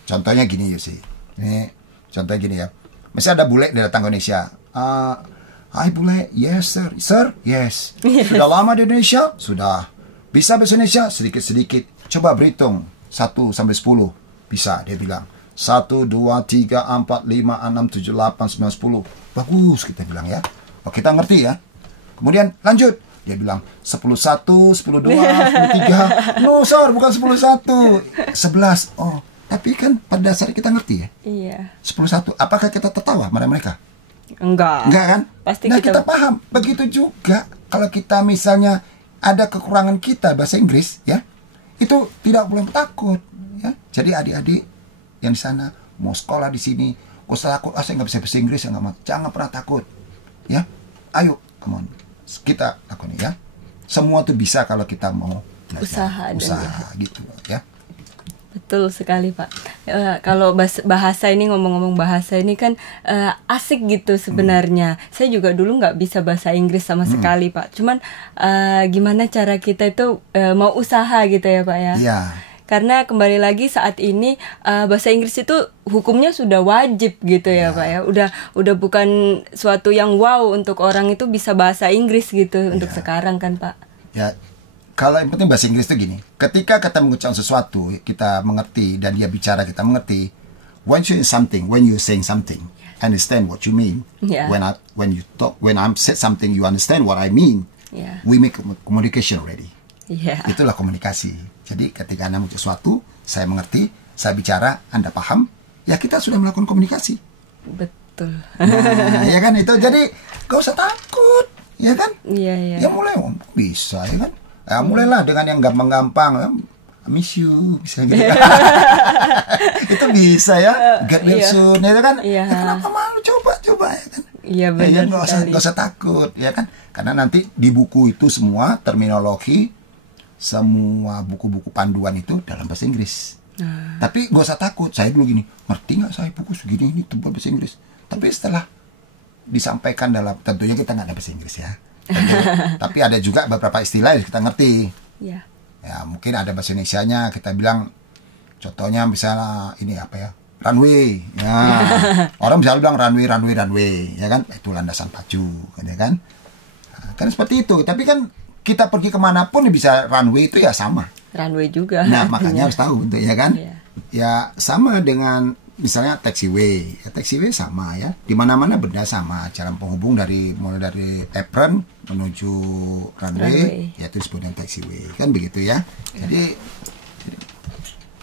Contohnya gini ya sih. Ini contohnya gini ya. Misalnya ada bule datang ke Indonesia. Hai bule, yes sir. Sir, yes. Sudah lama di Indonesia? Sudah. Bisa bahasa Indonesia? Sedikit-sedikit. Coba berhitung 1 sampai 10. Bisa, dia bilang. 1, 2, 3, 4, 5, 6, 7, 8, 9, 10. Bagus, kita bilang ya. Oh, kita ngerti ya. Kemudian lanjut. Dia bilang 11, 1, 10, 2, 10, 3. No, sir, bukan 11, 1. 11. Oh, tapi kan pada dasarnya kita ngerti ya. Iya. 11, 1. Apakah kita tertawa pada mereka? Enggak. Enggak kan? Pasti nah, kita paham. Begitu juga kalau kita misalnya ada kekurangan kita bahasa Inggris, ya, itu tidak boleh takut, ya. Jadi adik-adik yang di sana mau sekolah di sini, kok takut, saya nggak bisa bahasa Inggris, ya nggak mau. Jangan pernah takut, ya. Ayo, come on, kita lakukan ya. Semua tuh bisa kalau kita mau usaha gitu, ya. Betul sekali Pak. Kalau bahasa ini, ngomong-ngomong bahasa ini kan asik gitu sebenarnya. Saya juga dulu nggak bisa bahasa Inggris sama sekali Pak. Cuman gimana cara kita itu mau usaha gitu ya Pak ya. Iya. Karena kembali lagi saat ini bahasa Inggris itu hukumnya sudah wajib gitu ya Pak ya. Udah bukan suatu yang wow untuk orang itu bisa bahasa Inggris gitu untuk sekarang kan Pak. Ya. Kalau yang penting bahasa Inggris itu gini, ketika kita mengucapkan sesuatu, kita mengerti dan dia bicara kita mengerti. When you saying something, understand what you mean. Yeah. When I'm said something, you understand what I mean. Yeah. We make communication ready. Yeah. Itulah komunikasi. Jadi ketika Anda mengucapkan sesuatu, saya mengerti, saya bicara, Anda paham, ya kita sudah melakukan komunikasi. Betul. Nah, ya kan itu. Jadi gak usah takut, ya kan? Iya, iya. Ya mulai bisa, ya kan? Ya mulailah dengan yang gampang-gampang, I miss you, bisa gitu. Itu bisa ya, get well soon, ya kan? Iya. Ya, kenapa malu, coba ya kan? Iya benar sekali. Gak usah takut, ya kan? Karena nanti di buku itu semua terminologi, semua buku-buku panduan itu dalam bahasa Inggris. Tapi gak usah takut, saya dulu gini, ngerti nggak saya buku segini ini tebal bahasa Inggris? Tapi setelah disampaikan dalam, tentunya kita nggak ada bahasa Inggris ya. Tapi ada juga beberapa istilah yang kita ngerti. Ya. Ya mungkin ada bahasa Indonesianya, kita bilang contohnya misalnya ini apa ya, runway. Ya. Orang bisa bilang runway, ya kan? Itu landasan pacu, ya kan? Nah, kan seperti itu. Tapi kan kita pergi kemanapun bisa runway itu ya sama. Runway juga. Nah makanya harus tahu bentuk, ya kan? Ya. Ya sama dengan misalnya taxiway, ya, taxiway sama ya. Di mana-mana benda sama, jalan penghubung mulai dari apron menuju runway, ya itu disebut dengan taxiway, kan begitu ya. Jadi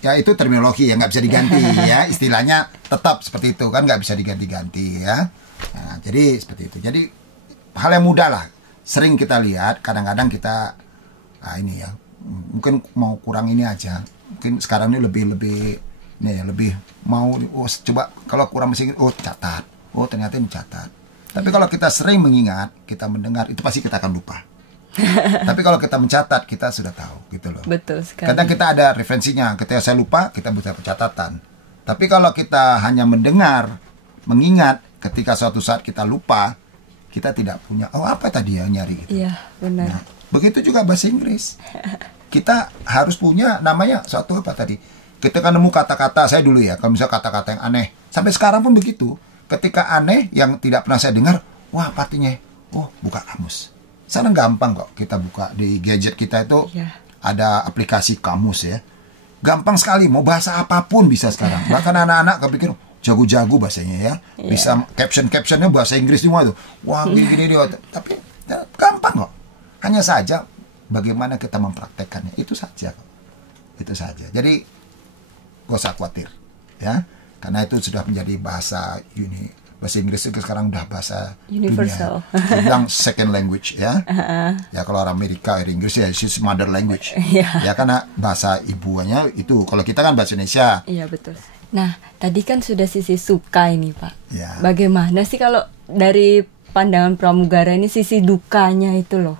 ya itu terminologi yang nggak bisa diganti ya, istilahnya tetap seperti itu kan, nggak bisa diganti-ganti ya. Nah, jadi seperti itu. Jadi hal yang mudah lah. Sering kita lihat, kadang-kadang kita ini ya, mungkin mau kurang ini aja. Mungkin sekarang ini lebih mau coba kalau kurang mesin catat. Oh ternyata ini catat. Tapi kalau kita sering mengingat, kita mendengar, itu pasti kita akan lupa. Tapi kalau kita mencatat, kita sudah tahu gitu loh. Betul sekali. Karena kita ada referensinya. Ketika saya lupa, kita butuh catatan. Tapi kalau kita hanya mendengar, mengingat, ketika suatu saat kita lupa, kita tidak punya, oh apa tadi yang nyari gitu. Iya benar. Nah, begitu juga bahasa Inggris. Kita harus punya namanya suatu apa tadi. Kita kan nemu kata-kata, saya dulu ya, kalau misalnya kata-kata yang aneh, sampai sekarang pun begitu. Ketika aneh yang tidak pernah saya dengar, wah apa artinya? Oh, buka kamus. Sana gampang kok, kita buka di gadget kita itu ada aplikasi kamus ya. Gampang sekali, mau bahasa apapun bisa sekarang. Bahkan anak-anak kepikir jago-jago bahasanya ya. Bisa caption-captionnya bahasa Inggris semua itu. Wah gini-gini dia. Tapi ya, gampang kok. Hanya saja bagaimana kita mempraktekkannya, itu saja kok. Itu saja. Jadi gak usah khawatir ya, karena itu sudah menjadi bahasa Inggris itu sekarang udah bahasa universal, bilang second language ya. Ya kalau orang Amerika Inggris ya it's mother language ya, karena bahasa ibunya itu. Kalau kita kan bahasa Indonesia. Iya betul. Nah tadi kan sudah sisi suka ini Pak ya. Bagaimana sih kalau dari pandangan pramugara ini sisi dukanya itu loh?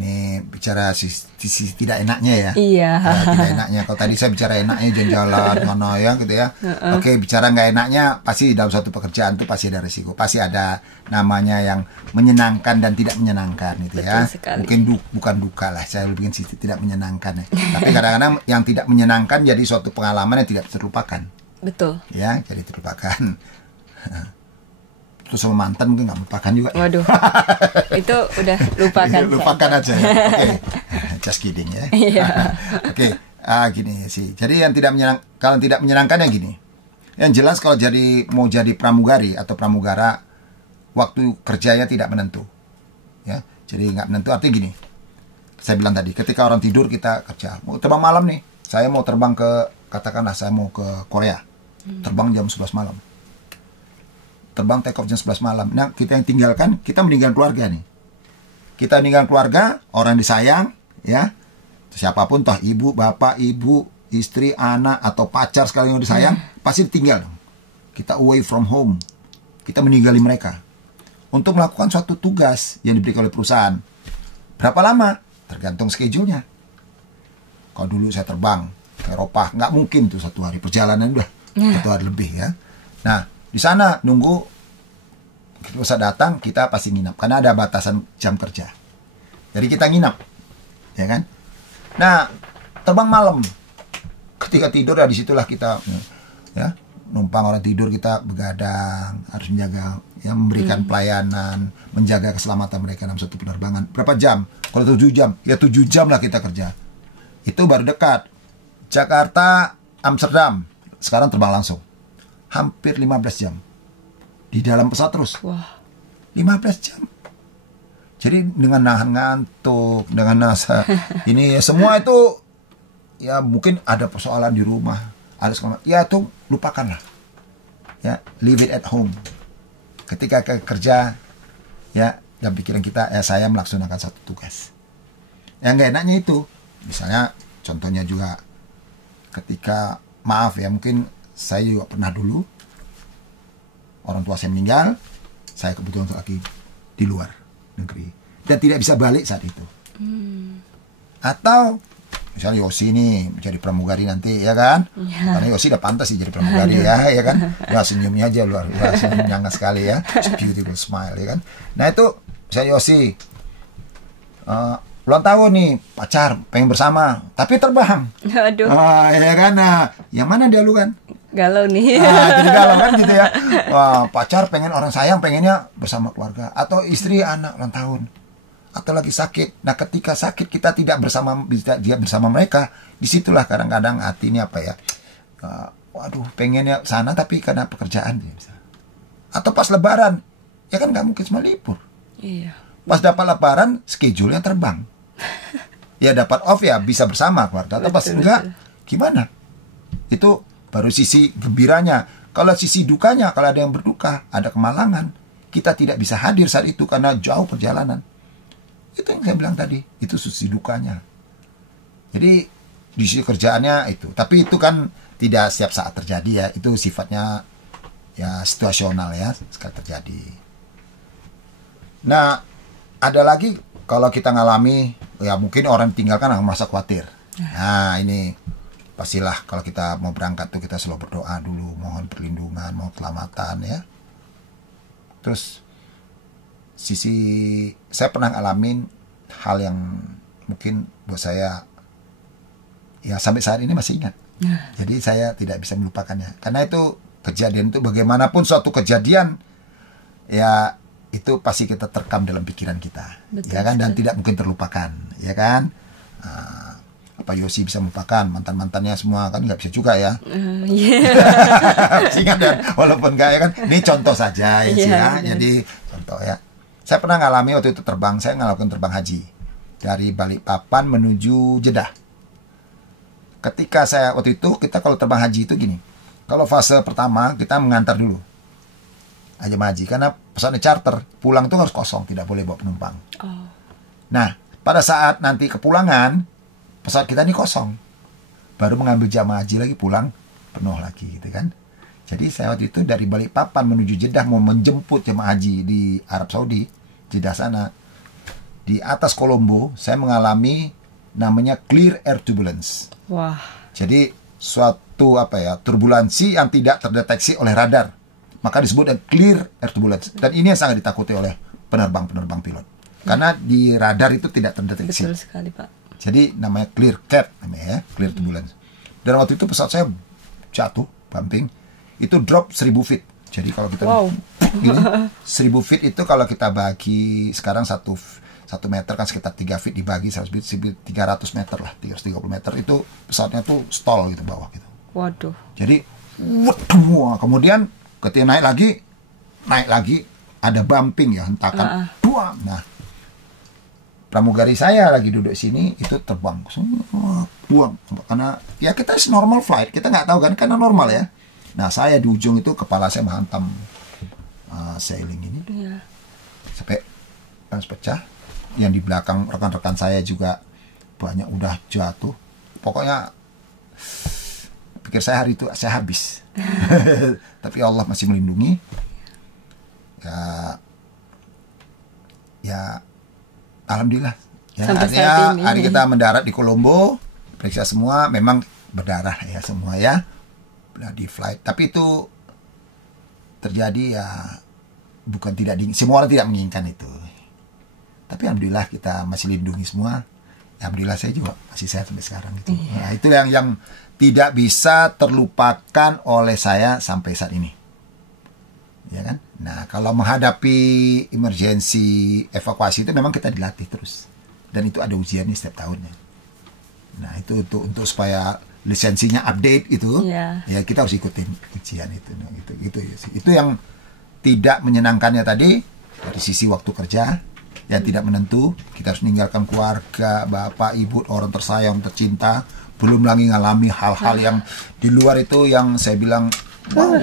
Ini bicara sisi tidak enaknya ya. Iya. Tidak enaknya. Kalau tadi saya bicara enaknya jalan-jalan mana ya gitu ya. Oke, bicara nggak enaknya pasti dalam suatu pekerjaan itu pasti ada risiko. Pasti ada namanya yang menyenangkan dan tidak menyenangkan gitu ya. Mungkin bukan duka lah. Saya bikin sisi tidak menyenangkan ya. Tapi kadang-kadang yang tidak menyenangkan jadi suatu pengalaman yang tidak terlupakan. Betul. Ya, jadi terlupakan. Terus sama mantan mungkin nggak melupakan juga. Waduh, itu udah lupakan. Lupakan aja ya. Oke, just kidding ya. Oke, gini sih. Jadi yang kalau tidak menyenangkan yang gini. Yang jelas kalau mau jadi pramugari atau pramugara, waktu kerjanya tidak menentu. Ya, jadi nggak menentu. Artinya gini. Saya bilang tadi, ketika orang tidur kita kerja. Mau terbang malam nih. Saya mau terbang katakanlah saya mau ke Korea. Terbang jam 11 malam. terbang take off jam 11 malam. Nah, kita yang tinggalkan, kita meninggalkan keluarga nih. Kita meninggalkan keluarga, orang disayang, ya. Siapapun, toh ibu, bapak, ibu, istri, anak, atau pacar sekali yang disayang, pasti ditinggal. Kita away from home. Kita meninggali mereka. Untuk melakukan suatu tugas yang diberikan oleh perusahaan. Berapa lama? Tergantung schedule-nya. Kalau dulu saya terbang ke Eropa, nggak mungkin tuh 1 hari. Perjalanan udah 1 hari lebih ya. Nah, di sana nunggu bisa datang, kita pasti nginap. Karena ada batasan jam kerja. Jadi kita nginap. Ya kan? Nah, terbang malam. Ketika tidur, ya disitulah kita ya numpang orang tidur, kita begadang, harus menjaga, ya, memberikan pelayanan, menjaga keselamatan mereka dalam suatu penerbangan. Berapa jam? Kalau 7 jam, ya 7 jam lah kita kerja. Itu baru dekat. Jakarta, Amsterdam, sekarang terbang langsung. Hampir 15 jam. Di dalam pesawat terus. Wah. 15 jam. Jadi dengan nahan ngantuk, dengan nasa, ini ya, semua itu, ya mungkin ada persoalan di rumah. Ada segala, ya itu lupakanlah, ya leave it at home. Ketika kerja, ya dalam pikiran kita, ya saya melaksanakan satu tugas. Yang nggak enaknya itu, misalnya contohnya juga, ketika maaf ya, mungkin saya juga pernah dulu orang tua saya meninggal, saya kebetulan lagi di luar negeri dan tidak bisa balik saat itu. Atau misalnya Yosi nih menjadi pramugari nanti, ya kan? Ya. Karena Yosi udah pantas sih jadi pramugari. Ya kan? Wah, senyumnya aja luar biasa, senyumnya sekali ya. It's beautiful smile, ya kan? Nah itu misalnya Yosi ulang tahun nih, pacar pengen bersama, tapi terbang. Aduh. Ya kan? Nah, yang mana dia lu kan? Galau nih. Jadi galau kan gitu ya. Wah, pacar pengen, orang sayang pengennya bersama keluarga, atau istri anak ulang tahun, atau lagi sakit. Nah, ketika sakit kita tidak dia bersama mereka, disitulah kadang-kadang hati ini apa ya, waduh pengennya sana tapi karena pekerjaan dia bisa. Atau pas lebaran, ya kan nggak mungkin semua libur. Iya. Pas dapat lebaran, schedule-nya terbang. Ya dapat off ya bisa bersama keluarga. Atau pas enggak, gimana? Itu baru sisi gembiranya. Kalau sisi dukanya, kalau ada yang berduka, ada kemalangan, kita tidak bisa hadir saat itu karena jauh perjalanan. Itu yang saya bilang tadi, itu sisi dukanya. Jadi di sisi kerjaannya itu, tapi itu kan tidak setiap saat terjadi ya, itu sifatnya ya situasional ya, sekali terjadi. Nah, ada lagi kalau kita ngalami, ya mungkin orang tinggalkan akan merasa khawatir. Nah ini pastilah kalau kita mau berangkat tuh kita selalu berdoa dulu, mohon perlindungan, mohon keselamatan ya. Terus saya pernah ngalamin hal yang mungkin buat saya ya sampai saat ini masih ingat. Jadi saya tidak bisa melupakannya karena itu kejadian itu bagaimanapun suatu kejadian ya itu pasti kita terekam dalam pikiran kita. Betul, ya kan, dan tidak mungkin terlupakan, ya kan. Apa Yosi bisa melupakan mantan-mantannya semua kan nggak bisa juga ya. Ingat ya, walaupun nggak ya kan. Ini contoh saja ya, jadi contoh ya. Saya pernah ngalami waktu itu saya ngelakukan terbang haji dari Balikpapan menuju Jeddah. Ketika saya waktu itu, kita kalau terbang haji itu gini, kalau fase pertama kita mengantar dulu aja haji, karena pesawatnya charter, pulang tuh harus kosong, tidak boleh bawa penumpang. Nah, pada saat nanti kepulangan, pesawat kita ini kosong, baru mengambil jamaah haji lagi, pulang penuh lagi gitu kan. Jadi saya waktu itu dari Balikpapan menuju Jeddah mau menjemput jemaah haji di Arab Saudi, Jeddah sana. Di atas Kolombo saya mengalami namanya clear air turbulence. Wah. Jadi suatu turbulensi yang tidak terdeteksi oleh radar. Maka disebut clear air turbulence. Dan ini yang sangat ditakuti oleh penerbang pilot. Karena di radar itu tidak terdeteksi. Betul sekali, Pak. Jadi namanya clear cat, namanya ya, clear turbulence. Dan waktu itu pesawat saya jatuh, bumping, itu drop 1000 feet. Jadi kalau kita gini, 1000 feet itu kalau kita bagi sekarang 1 meter kan sekitar 3 feet dibagi 100 feet, 300 meter lah, 330 meter itu pesawatnya tuh stall gitu bawah gitu. Waduh. Jadi kemudian ketika naik lagi ada bumping ya, hentakan buang. Nah, pramugari saya lagi duduk sini itu terbang buang karena ya kita normal flight, kita nggak tahu kan karena normal ya. Nah saya di ujung itu kepala saya menghantam sailing ini. Iya. Sampai pas pecah. Yang di belakang rekan-rekan saya juga banyak udah jatuh. Pokoknya pikir saya hari itu saya habis. Tapi Allah masih melindungi. Ya alhamdulillah. Ya, sampai artinya saat ini. hari kita mendarat di Kolombo, periksa semua, memang berdarah ya semua ya. Di flight. Tapi itu terjadi ya bukan tidak semua orang tidak menginginkan itu. Tapi alhamdulillah kita masih lindungi semua. Alhamdulillah saya juga masih sehat sampai sekarang itu. Nah, itu yang tidak bisa terlupakan oleh saya sampai saat ini. Ya kan? Nah, kalau menghadapi emergensi evakuasi itu memang kita dilatih terus. Dan itu ada ujiannya setiap tahunnya. Nah, itu untuk supaya lisensinya update itu, ya kita harus ikutin ujian itu. Nah, gitu ya sih. Itu yang tidak menyenangkannya tadi dari sisi waktu kerja yang tidak menentu. Kita harus meninggalkan keluarga, bapak, ibu, orang tersayang, tercinta. Belum lagi ngalami hal-hal yang di luar itu yang saya bilang wow.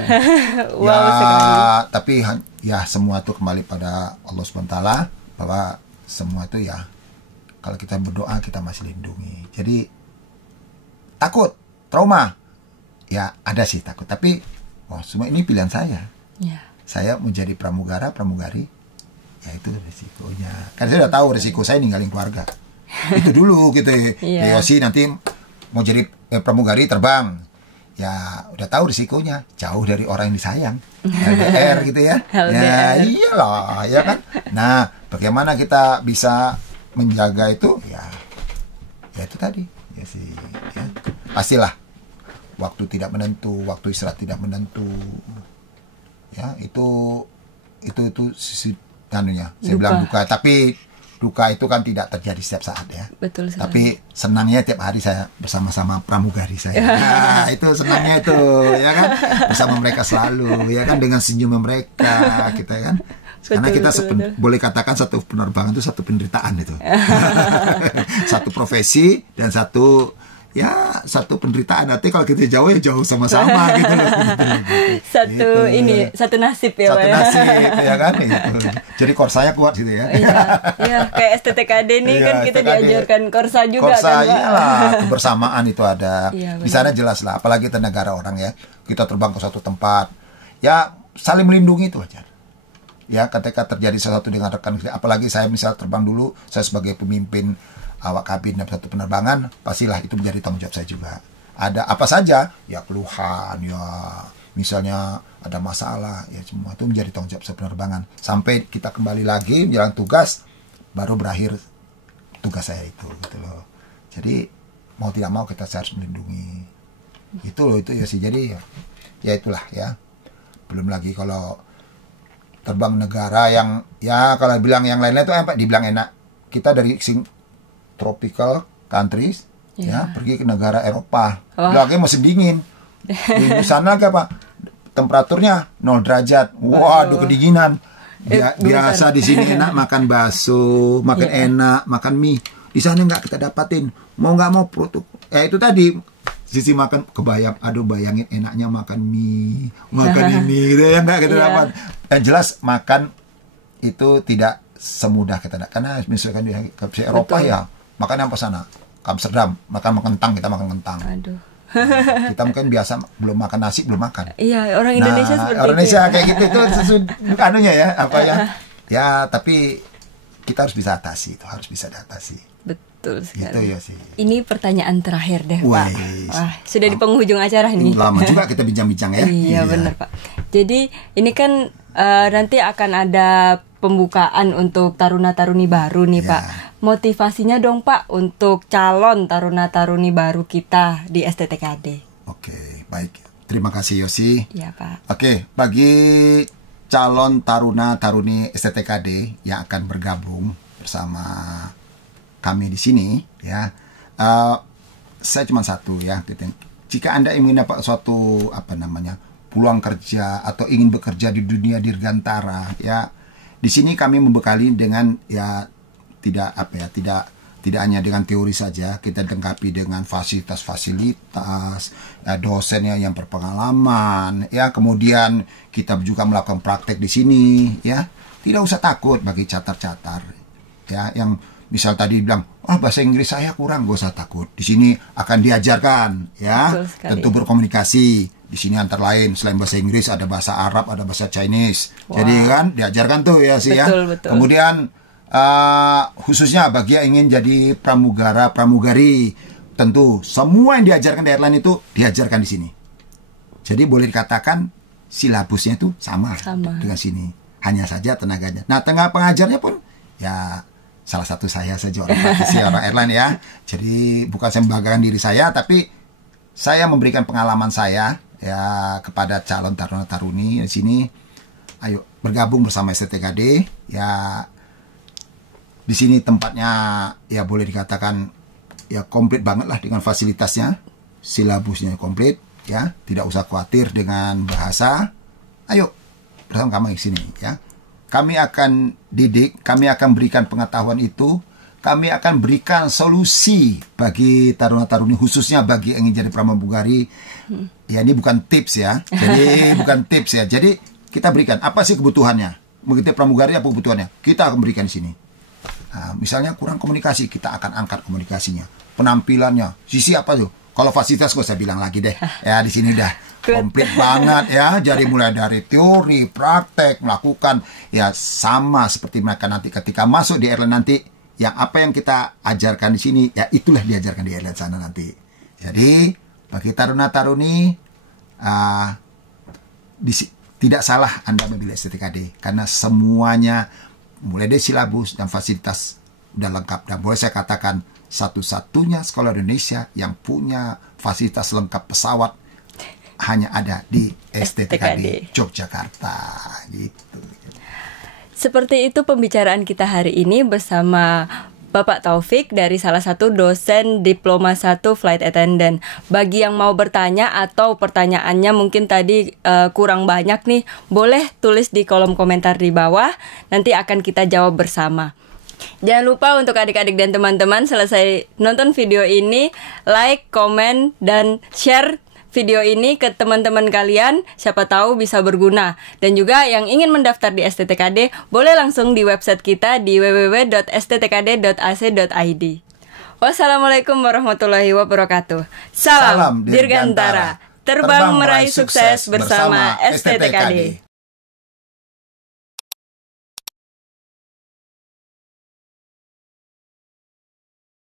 Tapi ya semua itu kembali pada Allah SWT, bahwa semua itu ya kalau kita berdoa kita masih lindungi. Jadi takut, trauma, ya ada sih takut. Tapi semua ini pilihan saya. Saya menjadi pramugari, ya itu resikonya. Karena saya udah tahu resiko saya ninggalin keluarga. Itu dulu gitu. Yosi nanti mau jadi pramugari terbang. Ya udah tahu risikonya, jauh dari orang yang disayang. LDR gitu ya. Ya iyalah, ya kan. Nah, bagaimana kita bisa menjaga itu? Ya itu tadi. Ya sih, ya. Pastilah waktu tidak menentu, waktu istirahat tidak menentu. Ya, itu sisi kanunya. Saya bilang duka, tapi duka itu kan tidak terjadi setiap saat ya. Betul sekali. Tapi senangnya tiap hari saya bersama-sama pramugari saya. Nah, itu senangnya itu, ya kan? Bersama mereka selalu, ya kan, dengan senyum mereka, kita kan. Karena kita boleh katakan satu penerbangan itu satu penderitaan itu. Satu profesi dan satu penderitaan. Nanti kalau kita jauh ya jauh sama-sama gitu. Satu nasib ya, Pak. Satu nasib ya kan. Gitu. Jadi korsanya kuat gitu ya. Iya, kayak STTKD nih kan kita diajarkan korsa juga kan, Pak. Iyalah, kebersamaan itu ada. Di sana jelas lah, apalagi kita negara orang ya. Kita terbang ke suatu tempat. Ya, saling melindungi itu aja. Ya, ketika terjadi sesuatu dengan rekan, apalagi saya misal terbang dulu, saya sebagai pemimpin awak kabin dalam satu penerbangan, pastilah itu menjadi tanggung jawab saya juga. Ada apa saja, ya keluhan, ya misalnya ada masalah, ya semua itu menjadi tanggung jawab saya penerbangan. Sampai kita kembali lagi menjalankan tugas, baru berakhir tugas saya itu, gitu loh. Jadi mau tidak mau kita harus melindungi. Itu ya sih. Jadi ya itulah ya. Belum lagi kalau terbang negara yang ya kalau bilang yang lainnya itu apa dibilang enak. Kita dari tropical countries ya pergi ke negara Eropa. Lagi musim dingin. Di sana apa? Temperaturnya 0 derajat. Waduh, kedinginan. Biasa di sini enak makan bakso, makan enak, makan mie. Di sana nggak kita dapatin. Mau nggak mau itu tadi sisi makan kebayang, bayangin enaknya makan mie, makan ini gitu ya, nggak kita dapat. Yang jelas makan itu tidak semudah kita karena misalkan di Eropa ya makan yang sana Amsterdam makan kentang, kita makan kentang. Kita mungkin biasa belum makan nasi, belum makan. Iya, orang Indonesia seperti orang Indonesia itu. Kayak gitu itu anunya ya apa ya. Ya, tapi kita harus bisa atasi, itu harus bisa diatasi. Betul sekali. Gitu ya sih. Ini pertanyaan terakhir deh, Pak. Wah, sudah di penghujung acara nih. Lama juga kita bincang-bincang ya. Iya, benar, Pak. Jadi, ini kan nanti akan ada pembukaan untuk taruna-taruni baru nih, Pak. Motivasinya dong, Pak, untuk calon taruna-taruni baru kita di STTKD. Oke, baik. Terima kasih, Yosi. Iya, Pak. Oke, bagi calon taruna-taruni STTKD yang akan bergabung bersama kami di sini ya, saya cuma satu ya, jika Anda ingin dapat suatu peluang kerja atau ingin bekerja di dunia dirgantara ya, di sini kami membekali dengan ya tidak tidak hanya dengan teori saja, kita lengkapi dengan fasilitas-fasilitas, dosennya yang berpengalaman, ya, kemudian kita juga melakukan praktek di sini, ya. Tidak usah takut bagi catar-catar, ya, yang misal tadi bilang, bahasa Inggris saya kurang, gak usah takut. Di sini akan diajarkan, ya, tentu berkomunikasi. Di sini antara lain selain bahasa Inggris ada bahasa Arab, ada bahasa Chinese. Jadi kan diajarkan tuh ya sih, ya. Kemudian khususnya bagi yang ingin jadi pramugari, tentu semua yang diajarkan di airline itu diajarkan di sini. Jadi boleh dikatakan silabusnya itu sama. Dengan sini. Hanya saja tenaganya. Nah, tenaga pengajarnya pun ya salah satu saya saja, orang praktisi, orang airline, ya. Jadi bukan saya membanggakan diri saya, tapi saya memberikan pengalaman saya, ya, kepada calon taruna-taruni di sini. Ayo bergabung bersama STTKD, ya. Di sini tempatnya ya boleh dikatakan ya komplit banget lah dengan fasilitasnya, silabusnya komplit, ya. Tidak usah khawatir dengan bahasa. Ayo bersama kami di sini, ya. Kami akan didik, kami akan berikan pengetahuan itu, kami akan berikan solusi bagi taruna-taruni, khususnya bagi yang ingin jadi pramugari. Ya, ini bukan tips, ya. Jadi bukan tips, ya. Jadi kita berikan apa sih kebutuhannya? Begitu pramugari apa kebutuhannya? Kita akan berikan di sini. Nah, misalnya kurang komunikasi, kita akan angkat komunikasinya, penampilannya, sisi apa tuh? Kalau fasilitas gue saya bilang lagi deh, ya di sini udah komplit banget, ya. Jadi mulai dari teori, praktek, melakukan, ya sama seperti mereka nanti ketika masuk di airline nanti, yang apa yang kita ajarkan di sini, ya itulah diajarkan di airline sana nanti. Jadi bagi taruna-taruni, tidak salah Anda memilih STTKD karena semuanya mulai dari silabus dan fasilitas udah lengkap, dan boleh saya katakan satu-satunya sekolah Indonesia yang punya fasilitas lengkap pesawat hanya ada di STTKD Yogyakarta, gitu. Seperti itu pembicaraan kita hari ini bersama Bapak Taufik dari salah satu dosen Diploma 1 Flight Attendant. Bagi yang mau bertanya atau pertanyaannya mungkin tadi kurang banyak nih, boleh tulis di kolom komentar di bawah, nanti akan kita jawab bersama. Jangan lupa untuk adik-adik dan teman-teman selesai nonton video ini, like, komen, dan share video ini ke teman-teman kalian, siapa tahu bisa berguna. Dan juga yang ingin mendaftar di STTKD, boleh langsung di website kita di www.sttkd.ac.id. Wassalamualaikum warahmatullahi wabarakatuh. Salam Dirgantara, terbang meraih sukses bersama STTKD.